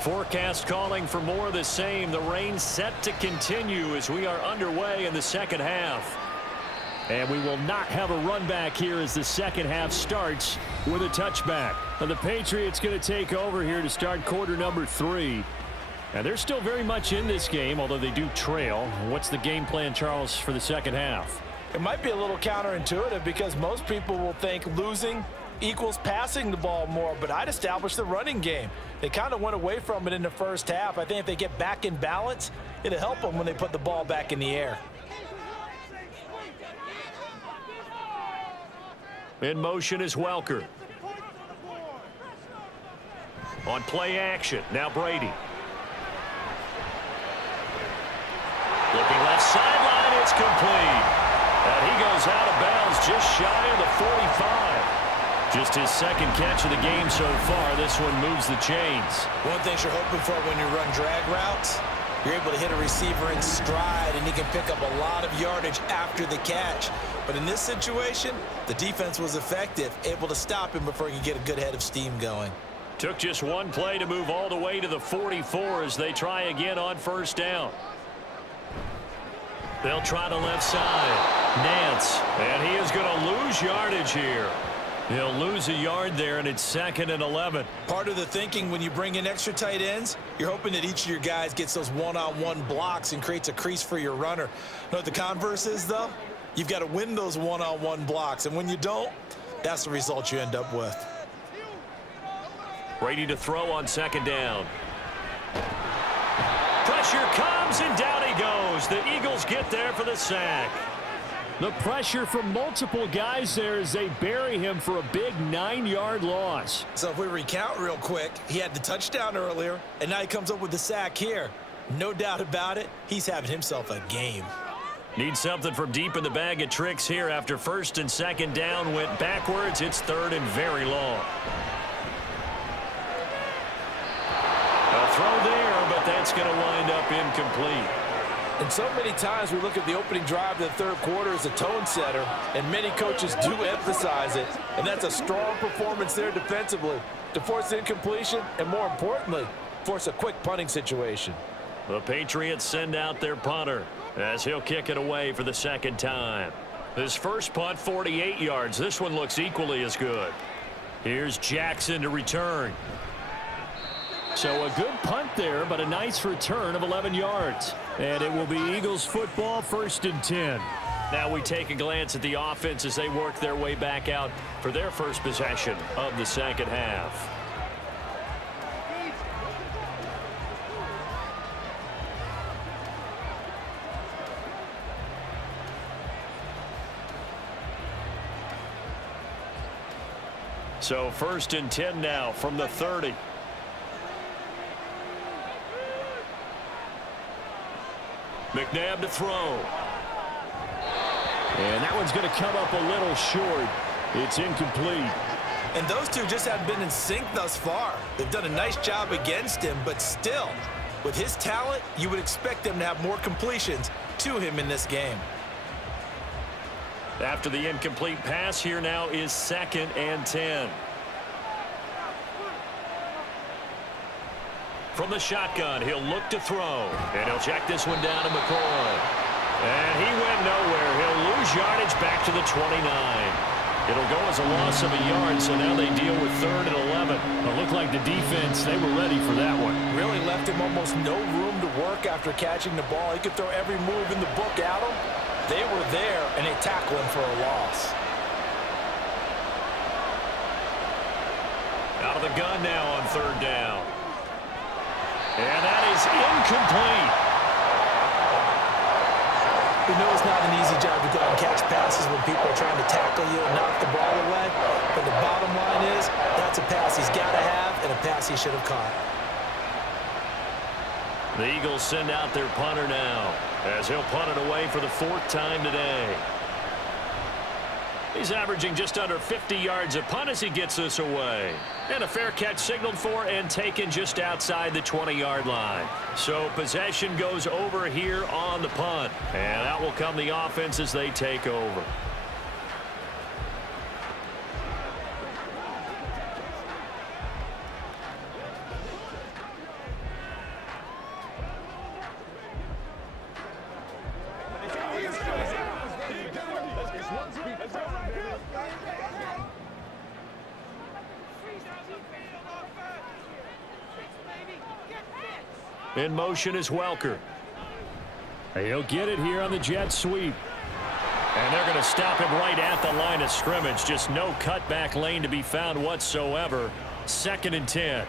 Forecast calling for more of the same. The rain set to continue as we are underway in the second half. And we will not have a run back here as the second half starts with a touchback. And the Patriots going to take over here to start quarter number 3. And they're still very much in this game, although they do trail. What's the game plan, Charles, for the second half? It might be a little counterintuitive because most people will think losing equals passing the ball more, but I'd establish the running game. They kind of went away from it in the first half. I think if they get back in balance, it'll help them when they put the ball back in the air. In motion is Welker. On play action, now Brady. Looking left sideline, it's complete. And he goes out of bounds just shy of the 45. Just his second catch of the game so far. This one moves the chains. One thing you're hoping for when you run drag routes, you're able to hit a receiver in stride, and he can pick up a lot of yardage after the catch. But in this situation, the defense was effective, able to stop him before he could get a good head of steam going. Took just one play to move all the way to the 44 as they try again on first down. They'll try the left side. Nance, and he is going to lose yardage here. He'll lose a yard there, and it's 2nd and 11. Part of the thinking when you bring in extra tight ends, you're hoping that each of your guys gets those one-on-one blocks and creates a crease for your runner. You know what the converse is, though? You've got to win those one-on-one blocks, and when you don't, that's the result you end up with. Brady to throw on 2nd down. Pressure comes, and down he goes. The Eagles get there for the sack. The pressure from multiple guys there as they bury him for a big 9-yard loss. So if we recount real quick, he had the touchdown earlier, and now he comes up with the sack here. No doubt about it, he's having himself a game. Need something from deep in the bag of tricks here after first and second down went backwards. It's third and very long. A throw there, but that's going to wind up incomplete. And so many times we look at the opening drive of the third quarter as a tone setter, and many coaches do emphasize it. And that's a strong performance there defensively to force incompletion and, more importantly, force a quick punting situation. The Patriots send out their punter as he'll kick it away for the second time. His first punt, 48 yards. This one looks equally as good. Here's Jackson to return. So a good punt there, but a nice return of 11 yards. And it will be Eagles football, 1st and 10. Now we take a glance at the offense as they work their way back out for their first possession of the second half. So 1st and 10 now from the 30. McNabb to throw. And that one's going to come up a little short. It's incomplete. And those two just haven't been in sync thus far. They've done a nice job against him, but still, with his talent, you would expect them to have more completions to him in this game. After the incomplete pass, here now is 2nd and 10. From the shotgun, he'll look to throw. And he'll check this one down to McCoy. And he went nowhere. He'll lose yardage back to the 29. It'll go as a loss of a yard, so now they deal with 3rd and 11. It looked like the defense, they were ready for that one. Really left him almost no room to work after catching the ball. He could throw every move in the book at him. They were there, and they tackled him for a loss. Out of the gun now on 3rd down. And that is incomplete. We know it's not an easy job to go out and catch passes when people are trying to tackle you and knock the ball away. But the bottom line is, that's a pass he's got to have and a pass he should have caught. The Eagles send out their punter now as he'll punt it away for the 4th time today. He's averaging just under 50 yards a punt as he gets this away. And a fair catch signaled for and taken just outside the 20-yard line. So possession goes over here on the punt. And out will come the offense as they take over. In motion is Welker. He'll get it here on the jet sweep. And they're going to stop him right at the line of scrimmage. Just no cutback lane to be found whatsoever. 2nd and 10.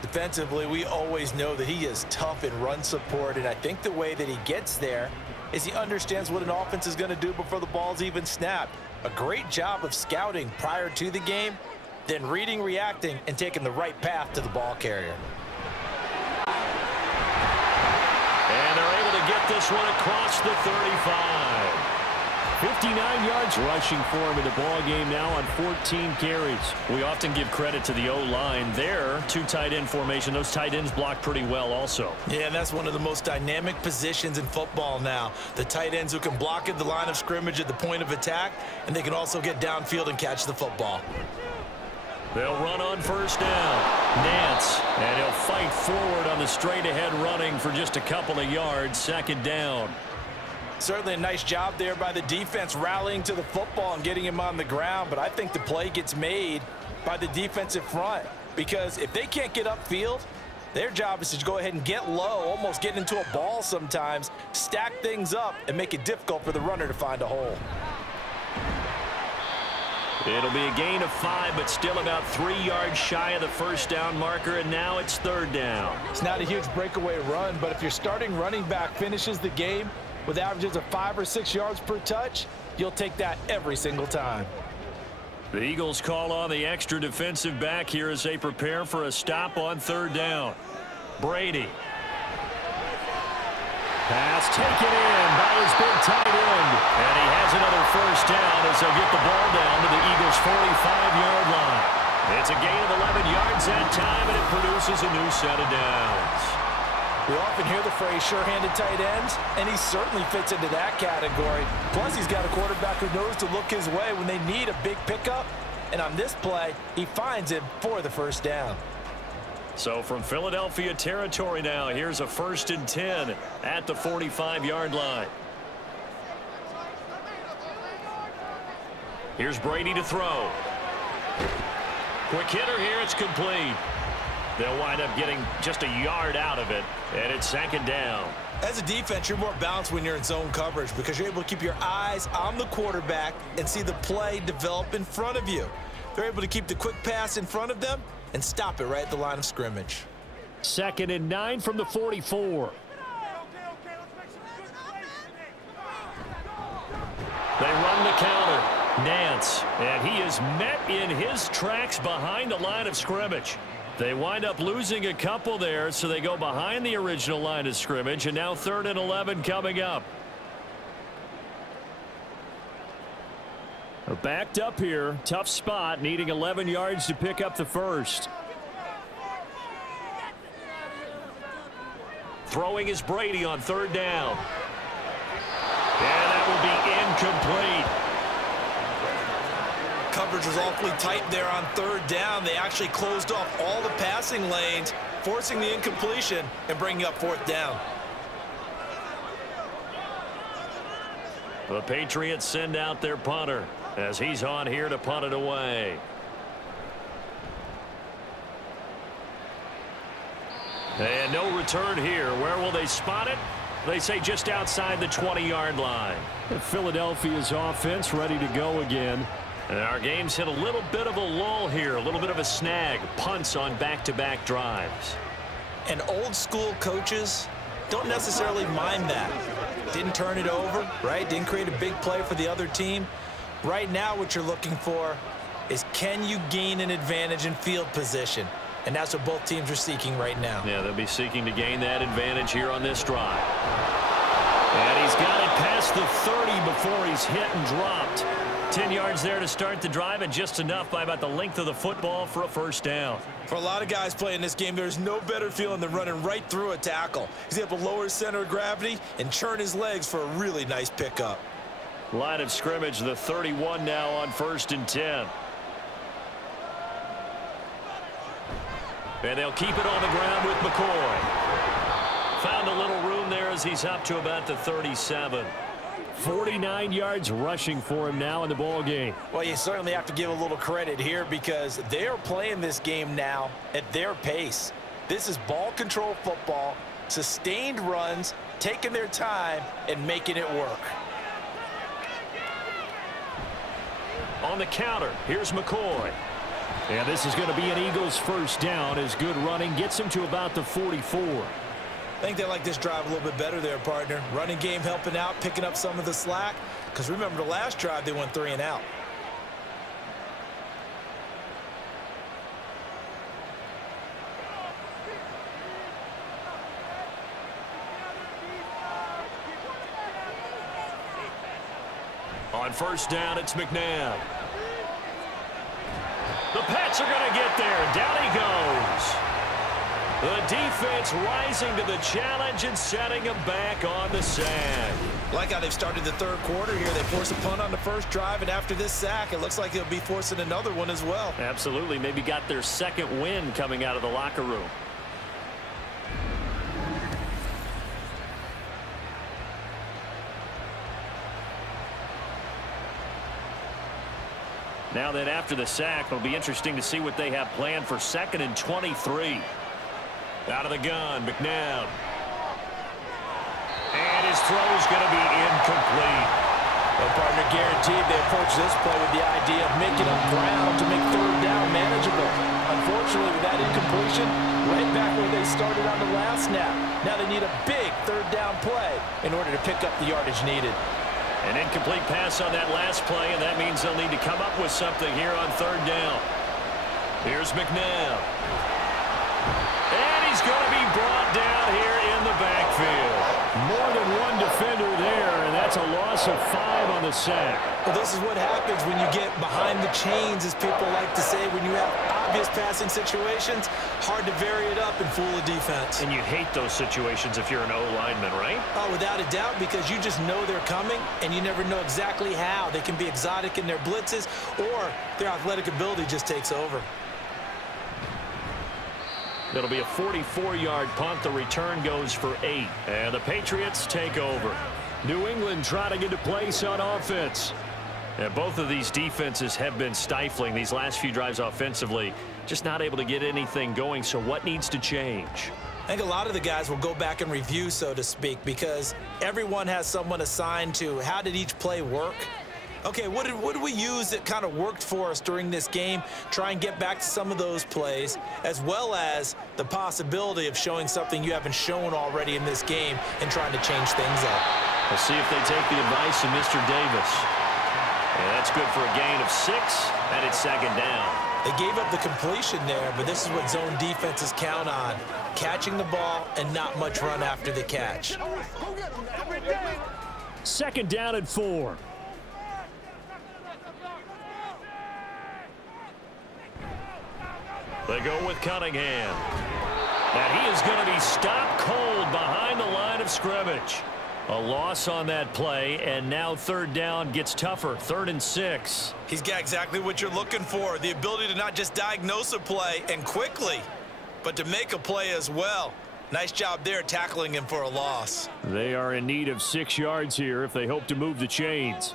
Defensively, we always know that he is tough in run support, and I think the way that he gets there is he understands what an offense is going to do before the ball's even snapped. A great job of scouting prior to the game, then reading, reacting, and taking the right path to the ball carrier. And they're able to get this one across the 35. 59 yards rushing for him in the ball game now on 14 carries. We often give credit to the O-line there. 2 tight end formation. Those tight ends block pretty well also. Yeah, that's one of the most dynamic positions in football now. The tight ends who can block at the line of scrimmage at the point of attack, and they can also get downfield and catch the football. They'll run on 1st down. Nance, and he'll fight forward on the straight-ahead running for just a couple of yards. 2nd down. Certainly a nice job there by the defense rallying to the football and getting him on the ground, but I think the play gets made by the defensive front because if they can't get upfield, their job is to go ahead and get low, almost get into a ball sometimes, stack things up, and make it difficult for the runner to find a hole. It'll be a gain of 5, but still about 3 yards shy of the first down marker, and now it's 3rd down. It's not a huge breakaway run, but if your starting running back finishes the game with averages of 5 or 6 yards per touch, you'll take that every single time. The Eagles call on the extra defensive back here as they prepare for a stop on 3rd down. Brady. Pass taken in by his big tight end. And he has another first down as they'll get the ball down to the Eagles' 45-yard line. It's a gain of 11 yards that time, and it produces a new set of downs. We often hear the phrase sure-handed tight ends, and he certainly fits into that category. Plus, he's got a quarterback who knows to look his way when they need a big pickup. And on this play, he finds him for the first down. So from Philadelphia territory now, here's a 1st and 10 at the 45-yard line. Here's Brady to throw. Quick hitter here, it's complete. They'll wind up getting just a yard out of it, and it's 2nd down. As a defense, you're more balanced when you're in zone coverage because you're able to keep your eyes on the quarterback and see the play develop in front of you. They're able to keep the quick pass in front of them and stop it right at the line of scrimmage. 2nd and 9 from the 44. They run the counter. Nance, and he is met in his tracks behind the line of scrimmage. They wind up losing a couple there, so they go behind the original line of scrimmage, and now 3rd and 11 coming up. They're backed up here. Tough spot, needing 11 yards to pick up the first. Throwing is Brady on 3rd down. And that will be incomplete. Coverage was awfully tight there on 3rd down. They actually closed off all the passing lanes, forcing the incompletion and bringing up 4th down. The Patriots send out their punter as he's on here to punt it away. And no return here. Where will they spot it? They say just outside the 20-yard line. Philadelphia's offense ready to go again. And our game's hit a little bit of a lull here, a little bit of a snag. Punts on back-to-back drives. And old school coaches don't necessarily mind that. Didn't turn it over, right? Didn't create a big play for the other team. Right now what you're looking for is, can you gain an advantage in field position? And that's what both teams are seeking right now. Yeah, they'll be seeking to gain that advantage here on this drive. And he's got it past the 30 before he's hit and dropped. 10 yards there to start the drive, and just enough by about the length of the football for a first down. For a lot of guys playing this game, there's no better feeling than running right through a tackle. He's able to lower his center of gravity and churn his legs for a really nice pickup. Line of scrimmage, the 31 now on 1st and 10. And they'll keep it on the ground with McCoy. Found a little room there as he's up to about the 37. 49 yards rushing for him now in the ball game. Well, you certainly have to give a little credit here because they're playing this game now at their pace. This is ball control football, sustained runs, taking their time and making it work. On the counter, here's McCoy. And this is going to be an Eagles first down as good running gets him to about the 44. I think they like this drive a little bit better there, partner. Running game helping out, picking up some of the slack. Because remember, the last drive, they went 3 and out. On first down, it's McNabb. The Pats are going to get there. Down he goes. The defense rising to the challenge and setting him back on the sack. Like how they've started the 3rd quarter here. They force a punt on the first drive, and after this sack, it looks like they'll be forcing another one as well. Absolutely. Maybe got their 2nd win coming out of the locker room. Now then, after the sack, it'll be interesting to see what they have planned for 2nd and 23. Out of the gun, McNabb. And his throw's going to be incomplete. Well, partner, guaranteed they approach this play with the idea of making up ground to make third down manageable. Unfortunately, with that incompletion, right back where they started on the last snap. Now they need a big third down play in order to pick up the yardage needed. An incomplete pass on that last play, and that means they'll need to come up with something here on third down. Here's McNabb. And he's going to be brought down here in the backfield. More than one defender there, and that's a loss of 5 on the sack. Well, this is what happens when you get behind the chains, as people like to say, when you have obvious passing situations. Hard to vary it up and fool a defense. And you hate those situations if you're an O-lineman, right? Oh, without a doubt, because you just know they're coming, and you never know exactly how. They can be exotic in their blitzes, or their athletic ability just takes over. It'll be a 44-yard punt. The return goes for 8. And the Patriots take over. New England trying to get to place on offense. And both of these defenses have been stifling these last few drives offensively. Just not able to get anything going. So what needs to change? I think a lot of the guys will go back and review, so to speak, because everyone has someone assigned to how did each play work. Okay, what did we use that kind of worked for us during this game? Try and get back to some of those plays, as well as the possibility of showing something you haven't shown already in this game and trying to change things up. We'll see if they take the advice of Mr. Davis. And that's good for a gain of 6, and it's second down. They gave up the completion there, but this is what zone defenses count on. Catching the ball and not much run after the catch. Second down and 4. They go with Cunningham. And he is going to be stopped cold behind the line of scrimmage. A loss on that play, and now third down gets tougher. 3rd and 6. He's got exactly what you're looking for, the ability to not just diagnose a play and quickly, but to make a play as well. Nice job there tackling him for a loss. They are in need of 6 yards here if they hope to move the chains.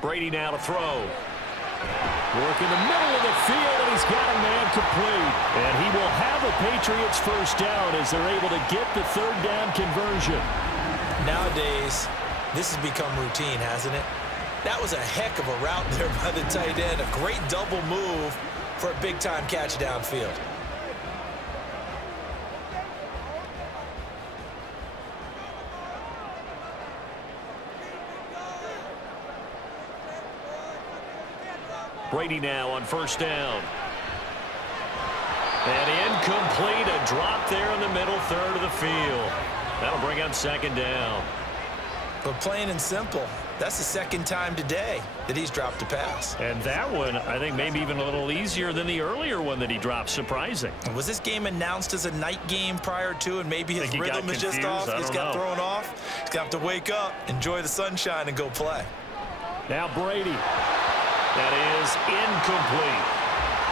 Brady now to throw. Work in the middle of the field, and he's got a man complete. And he will have a Patriots first down as they're able to get the third down conversion. Nowadays, this has become routine, hasn't it? That was a heck of a route there by the tight end. A great double move for a big-time catch downfield. Brady now on first down. And incomplete, a drop there in the middle third of the field. That'll bring up second down. But plain and simple, that's the second time today that he's dropped a pass. And that one, I think, maybe even a little easier than the earlier one that he dropped. Surprising. Was this game announced as a night game prior to, and maybe his rhythm is just off? He's got thrown off. He's got to wake up, enjoy the sunshine, and go play. Now Brady. That is incomplete.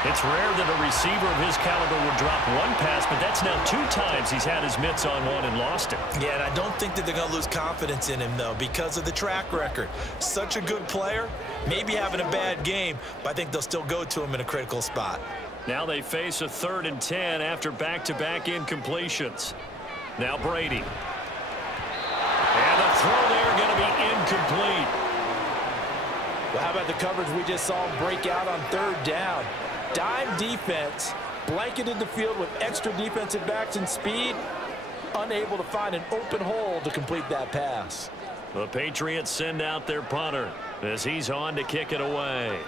It's rare that a receiver of his caliber would drop one pass, but that's now 2 times he's had his mitts on one and lost it. Yeah, and I don't think that they're going to lose confidence in him, though, because of the track record. Such a good player, maybe having a bad game, but I think they'll still go to him in a critical spot. Now they face a 3rd and 10 after back-to-back incompletions. Now Brady. And the throw there going to be incomplete. Well, how about the coverage we just saw him break out on third down? Dime defense, blanketed the field with extra defensive backs and speed, unable to find an open hole to complete that pass. The Patriots send out their punter as he's on to kick it away.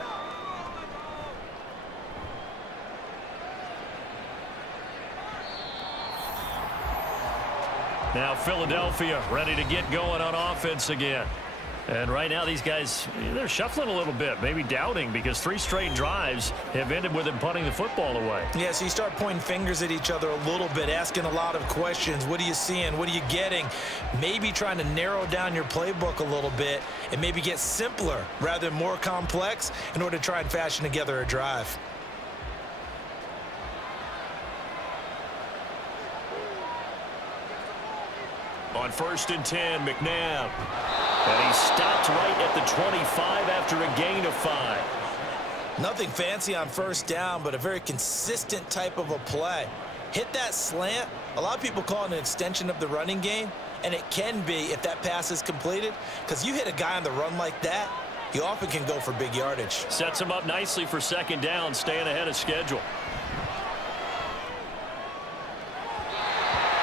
Now Philadelphia ready to get going on offense again. And right now these guys, they're shuffling a little bit, maybe doubting, because 3 straight drives have ended with them punting the football away. Yeah, so you start pointing fingers at each other a little bit, asking a lot of questions. What are you seeing? What are you getting? Maybe trying to narrow down your playbook a little bit and maybe get simpler rather than more complex in order to try and fashion together a drive. On 1st and 10, McNabb. And he stopped right at the 25 after a gain of 5. Nothing fancy on first down, but a very consistent type of a play. Hit that slant. A lot of people call it an extension of the running game. And it can be if that pass is completed, because you hit a guy on the run like that, you often can go for big yardage. Sets him up nicely for second down, staying ahead of schedule.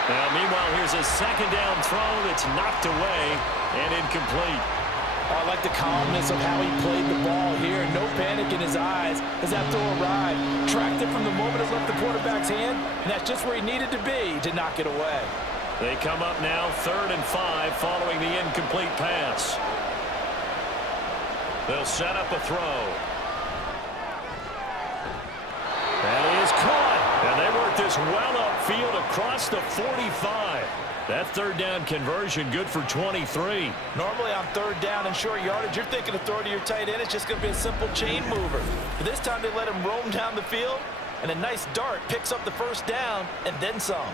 Now, meanwhile, here's a second down throw that's knocked away and incomplete. I like the calmness of how he played the ball here. No panic in his eyes as that throw arrived. Tracked it from the moment it left the quarterback's hand, and that's just where he needed to be to knock it away. They come up now 3rd and 5 following the incomplete pass. They'll set up a throw. That is caught. And they work this well upfield across the 45. That 3rd down conversion good for 23. Normally on 3rd down and short yardage, you're thinking of throw to your tight end. It's just going to be a simple chain mover. But this time they let him roam down the field, and a nice dart picks up the 1st down and then some.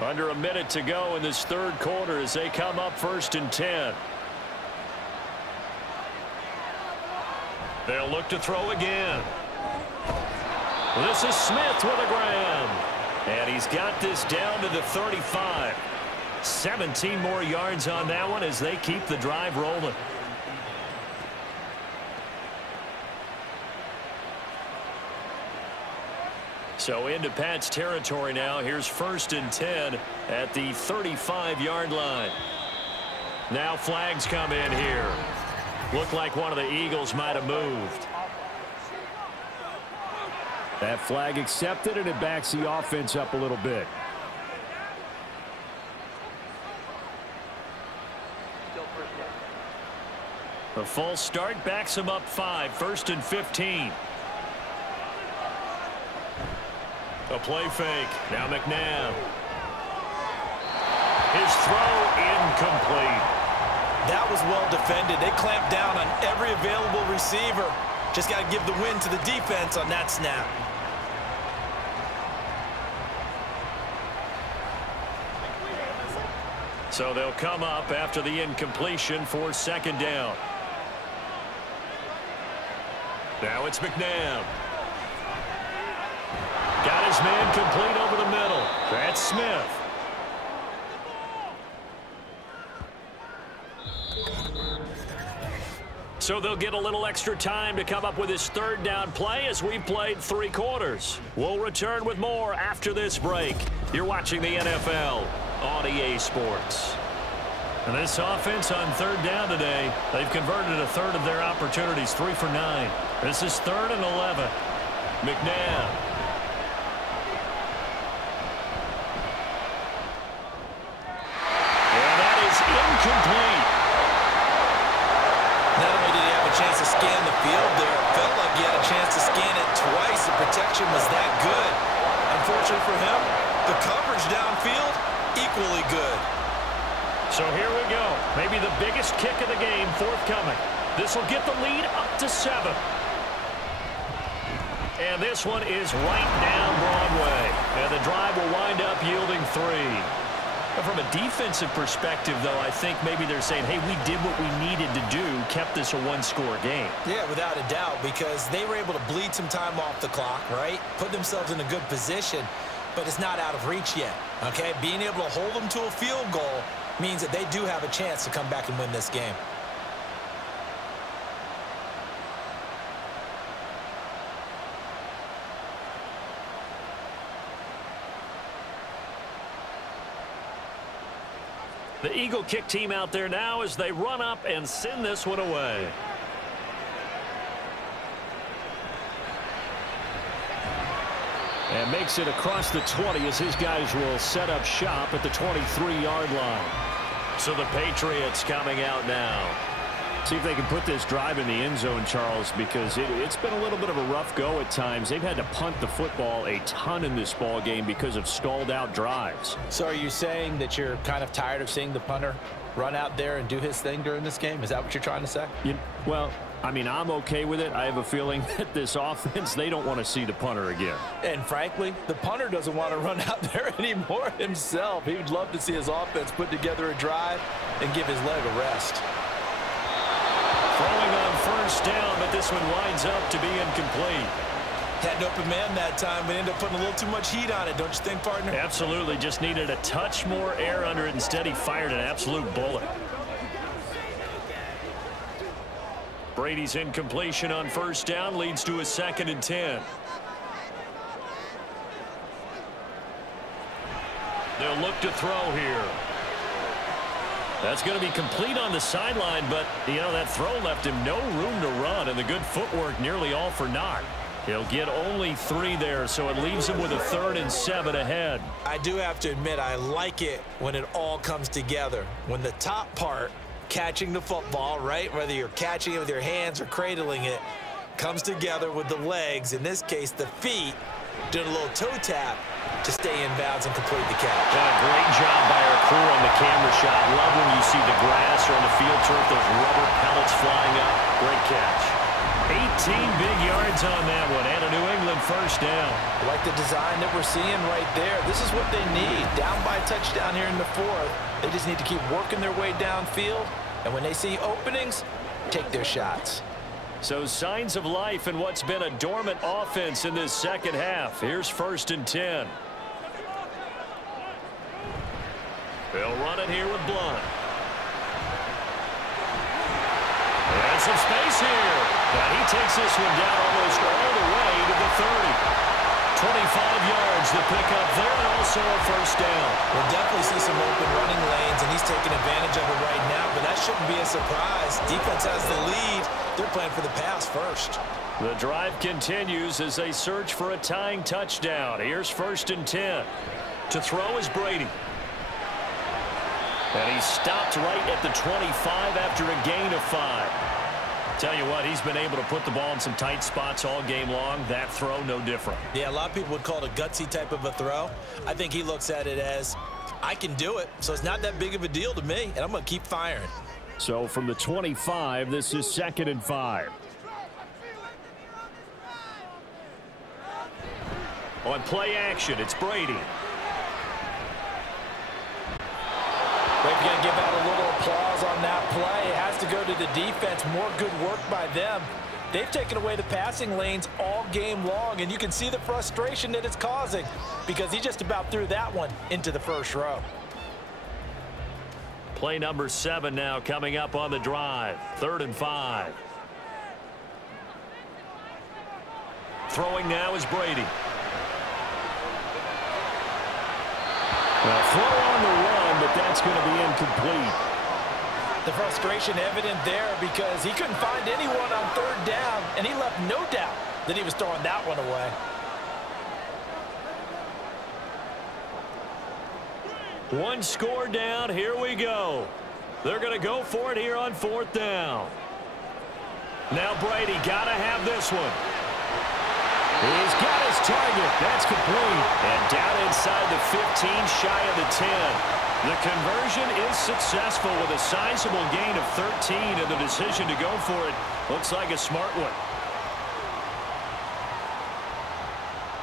Under a minute to go in this 3rd quarter as they come up 1st and 10. They'll look to throw again. This is Smith with a grab. And he's got this down to the 35. 17 more yards on that one as they keep the drive rolling. So into Pat's territory now. Here's 1st and 10 at the 35-yard line. Now flags come in here. Looked like one of the Eagles might have moved. That flag accepted, and it backs the offense up a little bit. The false start backs him up 5. 1st and 15. A play fake. Now McNabb. His throw incomplete. That was well defended. They clamped down on every available receiver. Just got to give the win to the defense on that snap. So they'll come up after the incompletion for 2nd down. Now it's McNabb. Got his man complete over the middle. That's Smith. So they'll get a little extra time to come up with his 3rd down play as we've played 3 quarters. We'll return with more after this break. You're watching the NFL on EA Sports. And this offense on 3rd down today, they've converted 1/3 of their opportunities, 3 for 9. This is 3rd and 11. McNabb. And that is incomplete. Not only did he have a chance to scan the field there, it felt like he had a chance to scan it twice. The protection was that good. Unfortunately for him, the coverage downfield, equally good. So here we go. Maybe the biggest kick of the game forthcoming. This will get the lead up to 7. And this one is right down Broadway. And the drive will wind up yielding 3. From a defensive perspective, though, I think maybe they're saying, hey, we did what we needed to do, kept this a 1-score game. Yeah, without a doubt, because they were able to bleed some time off the clock, right? Put themselves in a good position, but it's not out of reach yet, okay? Being able to hold them to a field goal means that they do have a chance to come back and win this game. The Eagle kick team out there now as they run up and send this one away. And makes it across the 20 as his guys will set up shop at the 23-yard line. So the Patriots coming out now. See if they can put this drive in the end zone, Charles, because it's been a little bit of a rough go at times. They've had to punt the football a ton in this ball game because of stalled out drives. So are you saying that you're kind of tired of seeing the punter run out there and do his thing during this game? Is that what you're trying to say? Well, I mean, I'm okay with it. I have a feeling that this offense, they don't want to see the punter again. And frankly, the punter doesn't want to run out there anymore himself. He would love to see his offense put together a drive and give his leg a rest. Throwing on first down, but this one winds up to be incomplete. Had an open man that time, but ended up putting a little too much heat on it, don't you think, partner? Absolutely. Just needed a touch more air under it. Instead, he fired an absolute bullet. Brady's incompletion on first down leads to a 2nd and 10. They'll look to throw here. That's going to be complete on the sideline, but, you know, that throw left him no room to run, and the good footwork nearly all for naught. He'll get only 3 there, so it leaves him with a 3rd and 7 ahead. I do have to admit, I like it when it all comes together. When the top part, catching the football, right, whether you're catching it with your hands or cradling it, comes together with the legs, in this case the feet, doing a little toe tap to stay in bounds and complete the catch. And a great job by our crew on the camera shot. Love when you see the grass or on the field turf, those rubber pellets flying up. Great catch. 18 big yards on that one, and a New England first down. I like the design that we're seeing right there. This is what they need. Down by a touchdown here in the 4th. They just need to keep working their way downfield, and when they see openings, take their shots. So signs of life in what's been a dormant offense in this second half. Here's 1st and 10. They'll run it here with Blunt. And some space here. And he takes this one down almost all the way to the 30. 25 yards to pick up there, and also a first down. We'll definitely see some open running lanes, and he's taking advantage of it right now, but that shouldn't be a surprise. Defense has the lead. They're playing for the pass first. The drive continues as they search for a tying touchdown. Here's 1st and 10. To throw is Brady. And he stopped right at the 25 after a gain of 5. Tell you what, he's been able to put the ball in some tight spots all game long. That throw, no different. Yeah, a lot of people would call it a gutsy type of a throw. I think he looks at it as, I can do it, so it's not that big of a deal to me, and I'm going to keep firing. So from the 25, this is 2nd and 5. On play action, it's Brady. They're going to give out a little applause on that play. It has to go to the defense. More good work by them. They've taken away the passing lanes all game long, and you can see the frustration that it's causing because he just about threw that one into the first row. Play number 7 now coming up on the drive. 3rd and 5. Throwing now is Brady. Well, throw on the run, but that's going to be incomplete. The frustration evident there because he couldn't find anyone on 3rd down, and he left no doubt that he was throwing that one away. One score down. Here we go. They're going to go for it here on 4th down. Now Brady got to have this one. He's got his target. That's complete. And down inside the 15, shy of the 10. The conversion is successful with a sizable gain of 13, and the decision to go for it looks like a smart one.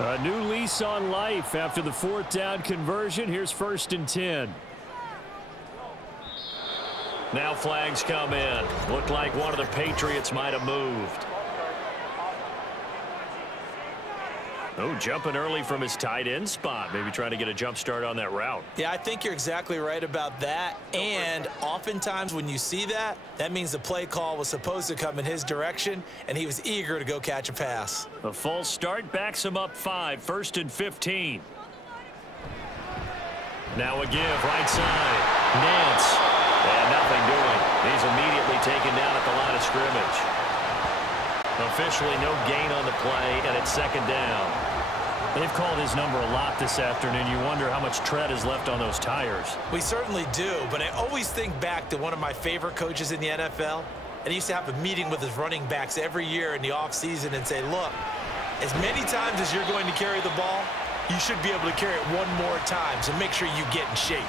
A new lease on life after the 4th down conversion. Here's 1st and 10. Now flags come in. Looked like one of the Patriots might have moved. Oh, jumping early from his tight end spot. Maybe trying to get a jump start on that route. Yeah, I think you're exactly right about that. And oftentimes when you see that, that means the play call was supposed to come in his direction, and he was eager to go catch a pass. A false start backs him up 5. 1st and 15. Now a give right side. Nance. And nothing doing. He's immediately taken down at the line of scrimmage. Officially no gain on the play, and it's 2nd down. They've called his number a lot this afternoon. You wonder how much tread is left on those tires. We certainly do, but I always think back to one of my favorite coaches in the NFL, and he used to have a meeting with his running backs every year in the offseason and say, look, as many times as you're going to carry the ball, you should be able to carry it one more time, so make sure you get in shape.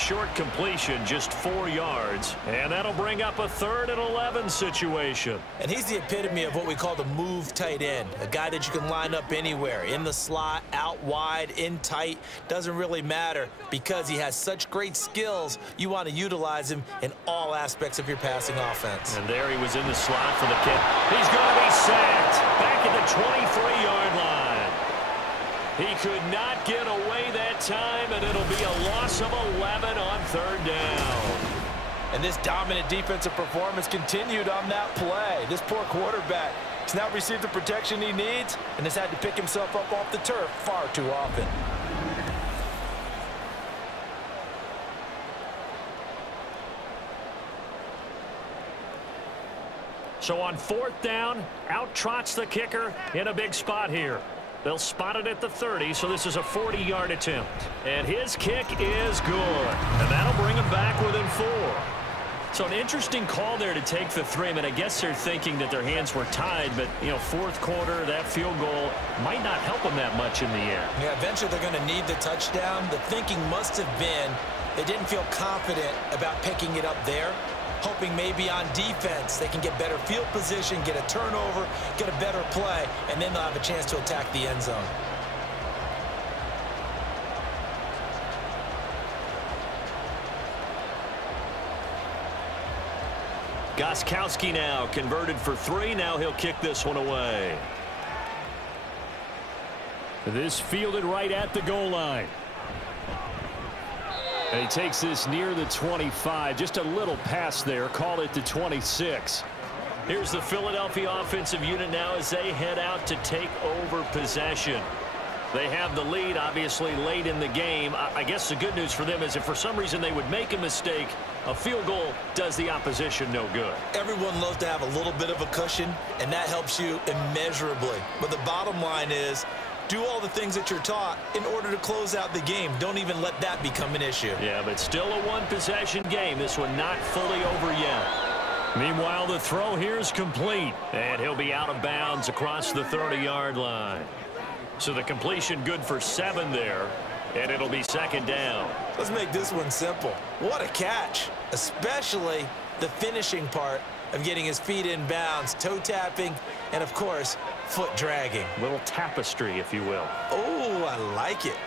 Short completion, just 4 yards. And that'll bring up a 3rd and 11 situation. And he's the epitome of what we call the move tight end. A guy that you can line up anywhere. In the slot, out wide, in tight. Doesn't really matter because he has such great skills. You want to utilize him in all aspects of your passing offense. And there he was in the slot for the kick. He's going to be sacked back at the 23-yard line. He could not get away that time, and it'll be a loss of 11 on 3rd down. And this dominant defensive performance continued on that play. This poor quarterback has now received the protection he needs and has had to pick himself up off the turf far too often. So on 4th down, out trots the kicker in a big spot here. They'll spot it at the 30, so this is a 40-yard attempt. And his kick is good. And that'll bring him back within 4. So an interesting call there to take the 3. I mean, I guess they're thinking that their hands were tied, but, you know, 4th quarter, that field goal might not help them that much in the end. Yeah, eventually they're going to need the touchdown. The thinking must have been they didn't feel confident about picking it up there, hoping maybe on defense they can get better field position, get a turnover, get a better play, and then they'll have a chance to attack the end zone. Gostkowski now converted for 3. Now he'll kick this one away. This fielded right at the goal line. And he takes this near the 25. Just a little pass there. Call it the 26. Here's the Philadelphia offensive unit now as they head out to take over possession. They have the lead, obviously, late in the game. I guess the good news for them is if for some reason they would make a mistake, a field goal does the opposition no good. Everyone loves to have a little bit of a cushion, and that helps you immeasurably. But the bottom line is, do all the things that you're taught in order to close out the game. Don't even let that become an issue. Yeah, but still a one-possession game. This one not fully over yet. Meanwhile, the throw here is complete. And he'll be out of bounds across the 30-yard line. So the completion good for 7 there, and it'll be 2nd down. Let's make this one simple. What a catch, especially the finishing part of getting his feet in bounds, toe tapping, and of course, foot dragging. Little tapestry, if you will. Oh, I like it.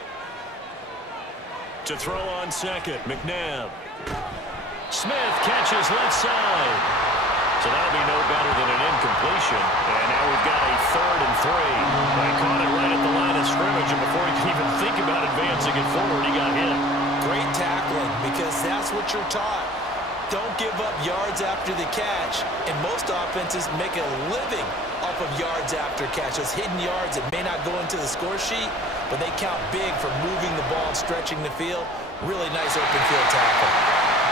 To throw on 2nd, McNabb. Smith catches left side. So that'll be no better than an incompletion. And now we've got a 3rd and 3. They caught it right at the line of scrimmage, and before he could even think about advancing it forward, he got hit. Great tackling, because that's what you're taught. Don't give up yards after the catch, and most offenses make a living off of yards after catch. Those hidden yards that may not go into the score sheet, but they count big for moving the ball and stretching the field. Really nice open field tackle.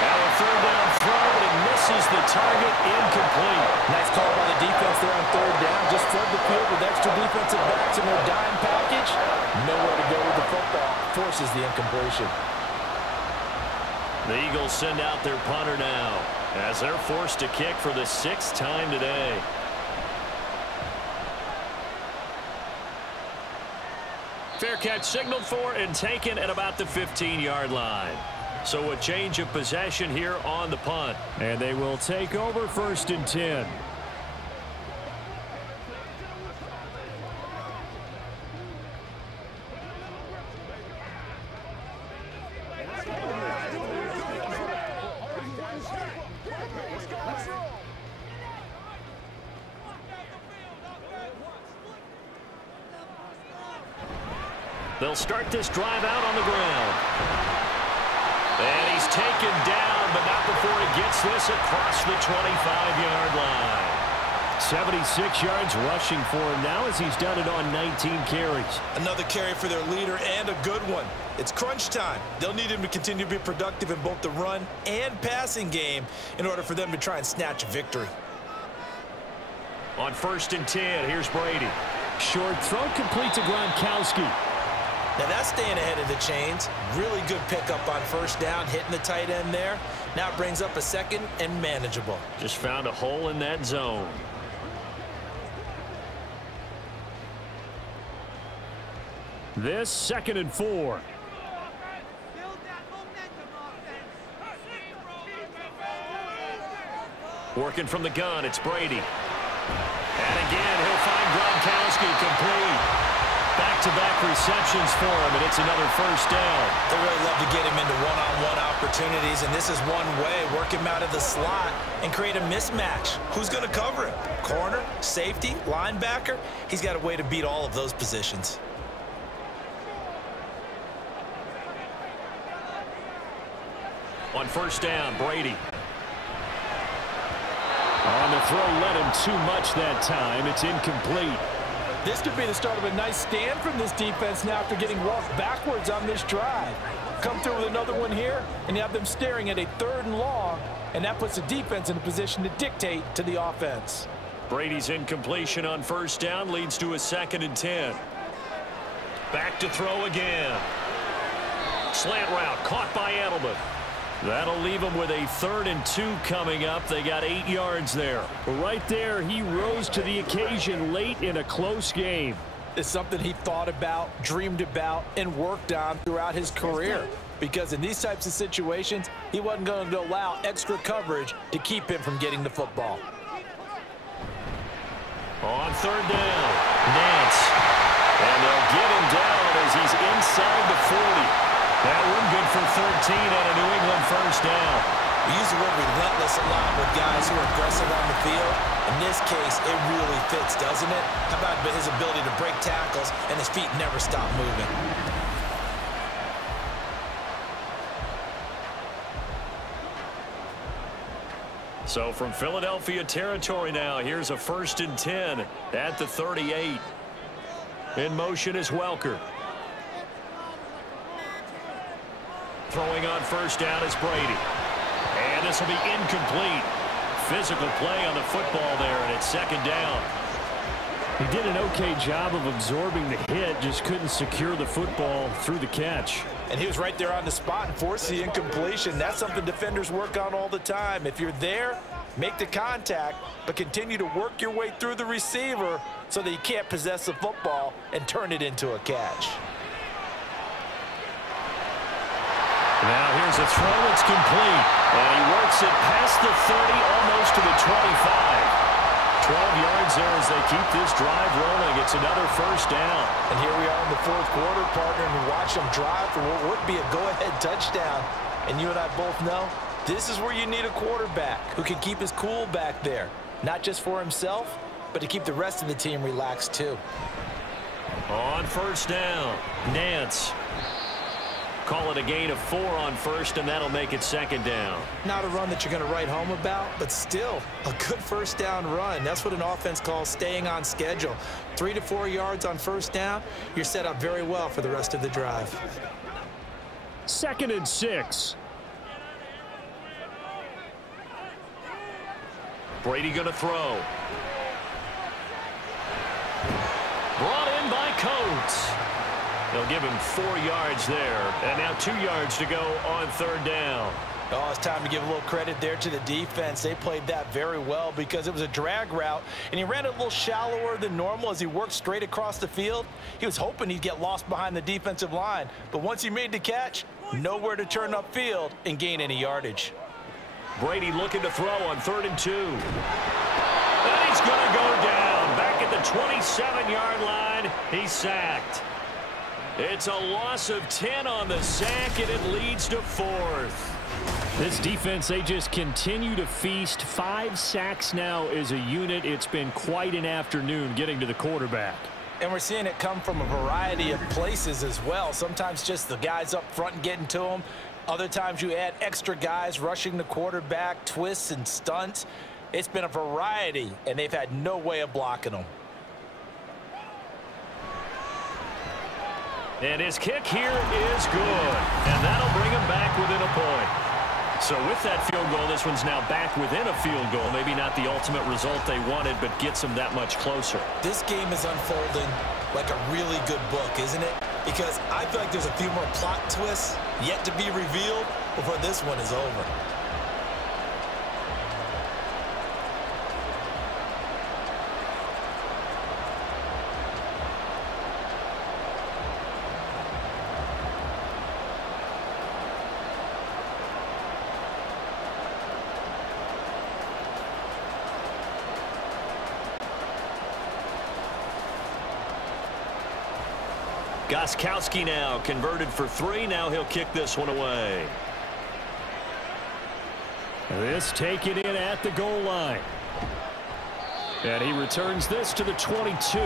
Now a 3rd down throw, but it misses the target, incomplete. Nice call by the defense there on 3rd down. Just flood the field with extra defensive backs in their dime package. Nowhere to go with the football. Forces the incompletion. The Eagles send out their punter now as they're forced to kick for the 6th time today. Fair catch signaled for and taken at about the 15-yard line. So a change of possession here on the punt. And they will take over 1st and 10. They'll start this drive out on the ground. And he's taken down, but not before he gets this across the 25-yard line. 76 yards rushing for him now as he's done it on 19 carries. Another carry for their leader and a good one. It's crunch time. They'll need him to continue to be productive in both the run and passing game in order for them to try and snatch a victory. On 1st and 10, here's Brady. Short throw complete to Gronkowski. Now that's staying ahead of the chains. Really good pickup on 1st down, hitting the tight end there. Now it brings up a 2nd and manageable. Just found a hole in that zone. This 2nd and 4. Working from the gun, it's Brady. And again, he'll find Gronkowski complete. Back-to-back receptions for him, and it's another first down. They really love to get him into one-on-one opportunities, and this is one way. Work him out of the slot and create a mismatch. Who's going to cover him? Corner, safety, linebacker? He's got a way to beat all of those positions. On first down, Brady. On the throw, led him too much that time. It's incomplete. This could be the start of a nice stand from this defense now after getting walked backwards on this drive. Come through with another one here, and you have them staring at a 3rd and long, and that puts the defense in a position to dictate to the offense. Brady's incompletion on first down leads to a 2nd and 10. Back to throw again. Slant route caught by Edelman. That'll leave them with a 3rd and 2 coming up. They got 8 yards there. Right there, he rose to the occasion late in a close game. It's something he thought about, dreamed about, and worked on throughout his career. Because in these types of situations, he wasn't going to allow extra coverage to keep him from getting the football. On 3rd down, Nance. And they'll get him down as he's inside the 40. That one good for 13 and a New England first down. We use the word relentless a lot with guys who are aggressive on the field. In this case, it really fits, doesn't it? How about his ability to break tackles and his feet never stop moving? So from Philadelphia territory now, here's a 1st and 10 at the 38. In motion is Welker. Throwing on first down is Brady. And this will be incomplete. Physical play on the football there, and it's 2nd down. He did an okay job of absorbing the hit, just couldn't secure the football through the catch. And he was right there on the spot and forced the incompletion. That's something defenders work on all the time. If you're there, make the contact, but continue to work your way through the receiver so that you can't possess the football and turn it into a catch. Now here's a throw. It's complete. And he works it past the 30, almost to the 25. 12 yards there as they keep this drive rolling. It's another first down. And here we are in the 4th quarter, partner, and we watch them drive for what would be a go-ahead touchdown. And you and I both know this is where you need a quarterback who can keep his cool back there. Not just for himself, but to keep the rest of the team relaxed too. On first down, Nance. Call it a gain of 4 on first, and that'll make it 2nd down. Not a run that you're going to write home about, but still a good first down run. That's what an offense calls staying on schedule. 3 to 4 yards on first down, you're set up very well for the rest of the drive. 2nd and 6. Brady going to throw. Brought in by Coates. They'll give him 4 yards there. And now 2 yards to go on 3rd down. Oh, it's time to give a little credit there to the defense. They played that very well because it was a drag route, and he ran it a little shallower than normal as he worked straight across the field. He was hoping he'd get lost behind the defensive line, but once he made the catch, nowhere to turn upfield and gain any yardage. Brady looking to throw on 3rd and 2. And he's going to go down. Back at the 27-yard line, he's sacked. It's a loss of 10 on the sack, and it leads to 4th. This defense, they just continue to feast. 5 sacks now as a unit. It's been quite an afternoon getting to the quarterback. And we're seeing it come from a variety of places as well. Sometimes just the guys up front and getting to them. Other times you add extra guys rushing the quarterback, twists and stunts. It's been a variety, and they've had no way of blocking them. And his kick here is good. And that'll bring him back within a point. So with that field goal, this one's now back within a field goal. Maybe not the ultimate result they wanted, but gets them that much closer. This game is unfolding like a really good book, isn't it? Because I feel like there's a few more plot twists yet to be revealed before this one is over. Gostkowski now converted for 3. Now he'll kick this one away. This taken in at the goal line. And he returns this to the 22.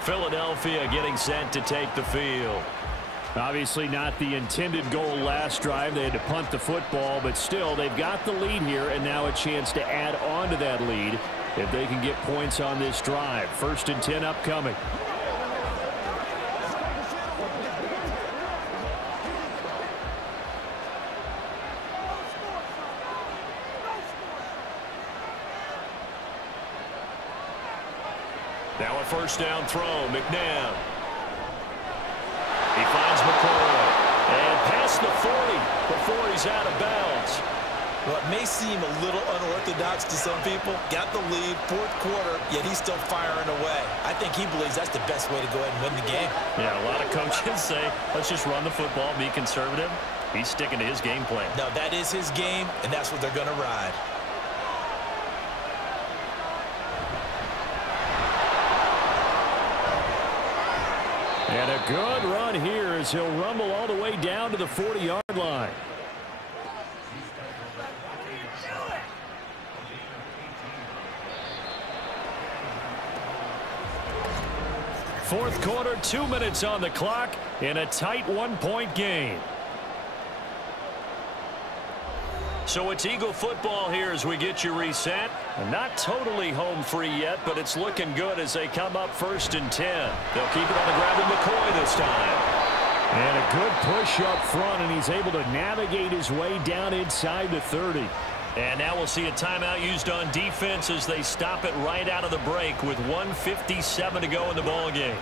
Philadelphia getting set to take the field. Obviously not the intended goal last drive. They had to punt the football, but still they've got the lead here and now a chance to add on to that lead if they can get points on this drive. 1st and 10 upcoming. Now a 1st down throw. McNabb. He finds McCoy. And past the 40 before he's out of bounds. What may seem a little unorthodox to some people, got the lead, 4th quarter, yet he's still firing away. I think he believes that's the best way to go ahead and win the game. Yeah, a lot of coaches say, let's just run the football, be conservative. He's sticking to his game plan. No, that is his game, and that's what they're going to ride. And a good run here as he'll rumble all the way down to the 40-yard line. Fourth quarter, 2 minutes on the clock in a tight 1-point game. So it's Eagle football here as we get you reset. And not totally home free yet, but it's looking good as they come up 1st and 10. They'll keep it on the ground with McCoy this time. And a good push up front, and he's able to navigate his way down inside the 30. And now we'll see a timeout used on defense as they stop it right out of the break with 1:57 to go in the ball game.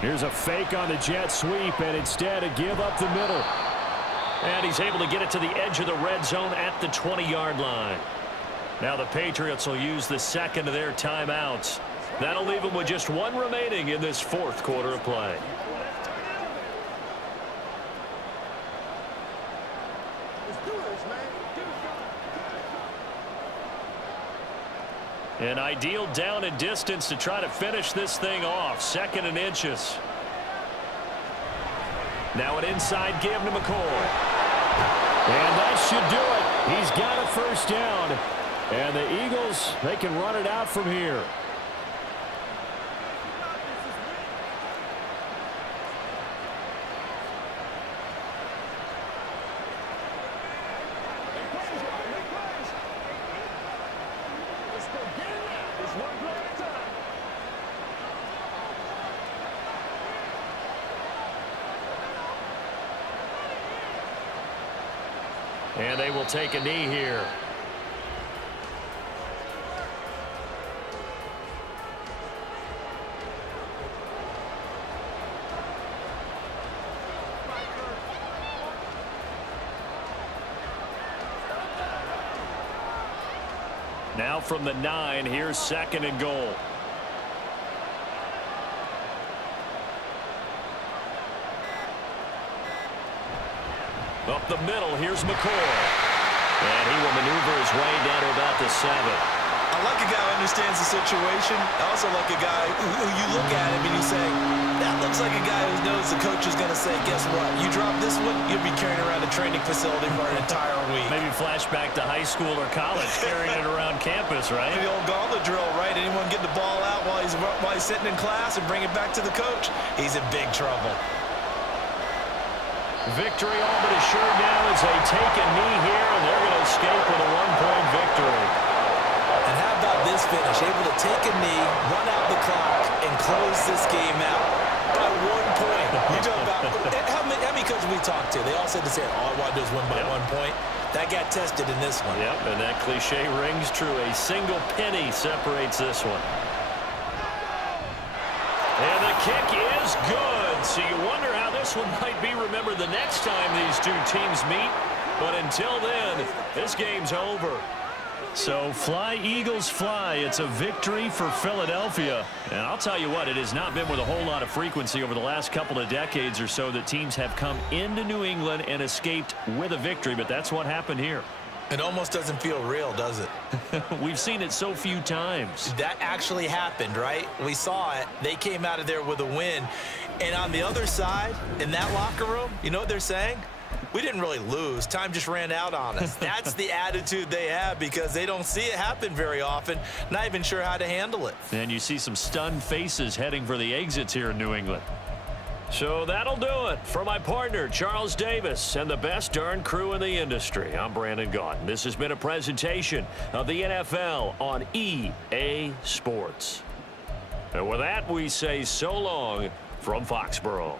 Here's a fake on the jet sweep, and instead a give up the middle. And he's able to get it to the edge of the red zone at the 20-yard line. Now the Patriots will use the 2nd of their timeouts. That'll leave them with just 1 remaining in this 4th quarter of play. An ideal down and distance to try to finish this thing off. 2nd and inches. Now an inside give to McCoy. And that should do it. He's got a 1st down. And the Eagles, they can run it out from here. And they will take a knee here. Now from the 9, here's 2nd and goal. Up the middle, here's McCoy. And he will maneuver his way down to about the 7. I like a guy who understands the situation. I also like a guy who you look at him and you say, that looks like a guy who knows the coach is going to say, guess what? You drop this one, you'll be carrying around a training facility for an entire week. Maybe flashback to high school or college, carrying it around campus, right? The old gauntlet drill, right? Anyone get the ball out while he's sitting in class and bring it back to the coach? He's in big trouble. Victory all but assured now as they take a knee here, and they're going to escape with a 1-point victory. And how about this finish? Able to take a knee, run out the clock, and close this game out by 1 point. You talk about how many coaches we talked to? They all said the same. All I want to do is win by 1 point. That got tested in this one. Yep, and that cliche rings true. A single penny separates this one. And the kick is good. So you wonder how this one might be remembered the next time these two teams meet. But until then, this game's over. So fly, Eagles, fly. It's a victory for Philadelphia. And I'll tell you what, it has not been with a whole lot of frequency over the last couple of decades or so that teams have come into New England and escaped with a victory, but that's what happened here. It almost doesn't feel real, does it? We've seen it so few times. That actually happened, right? We saw it. They came out of there with a win. And on the other side, in that locker room, you know what they're saying? We didn't really lose. Time just ran out on us. That's the attitude they have because they don't see it happen very often, not even sure how to handle it. And you see some stunned faces heading for the exits here in New England. So that'll do it for my partner, Charles Davis, and the best darn crew in the industry. I'm Brandon Gaudin. This has been a presentation of the NFL on EA Sports. And with that, we say so long from Foxborough.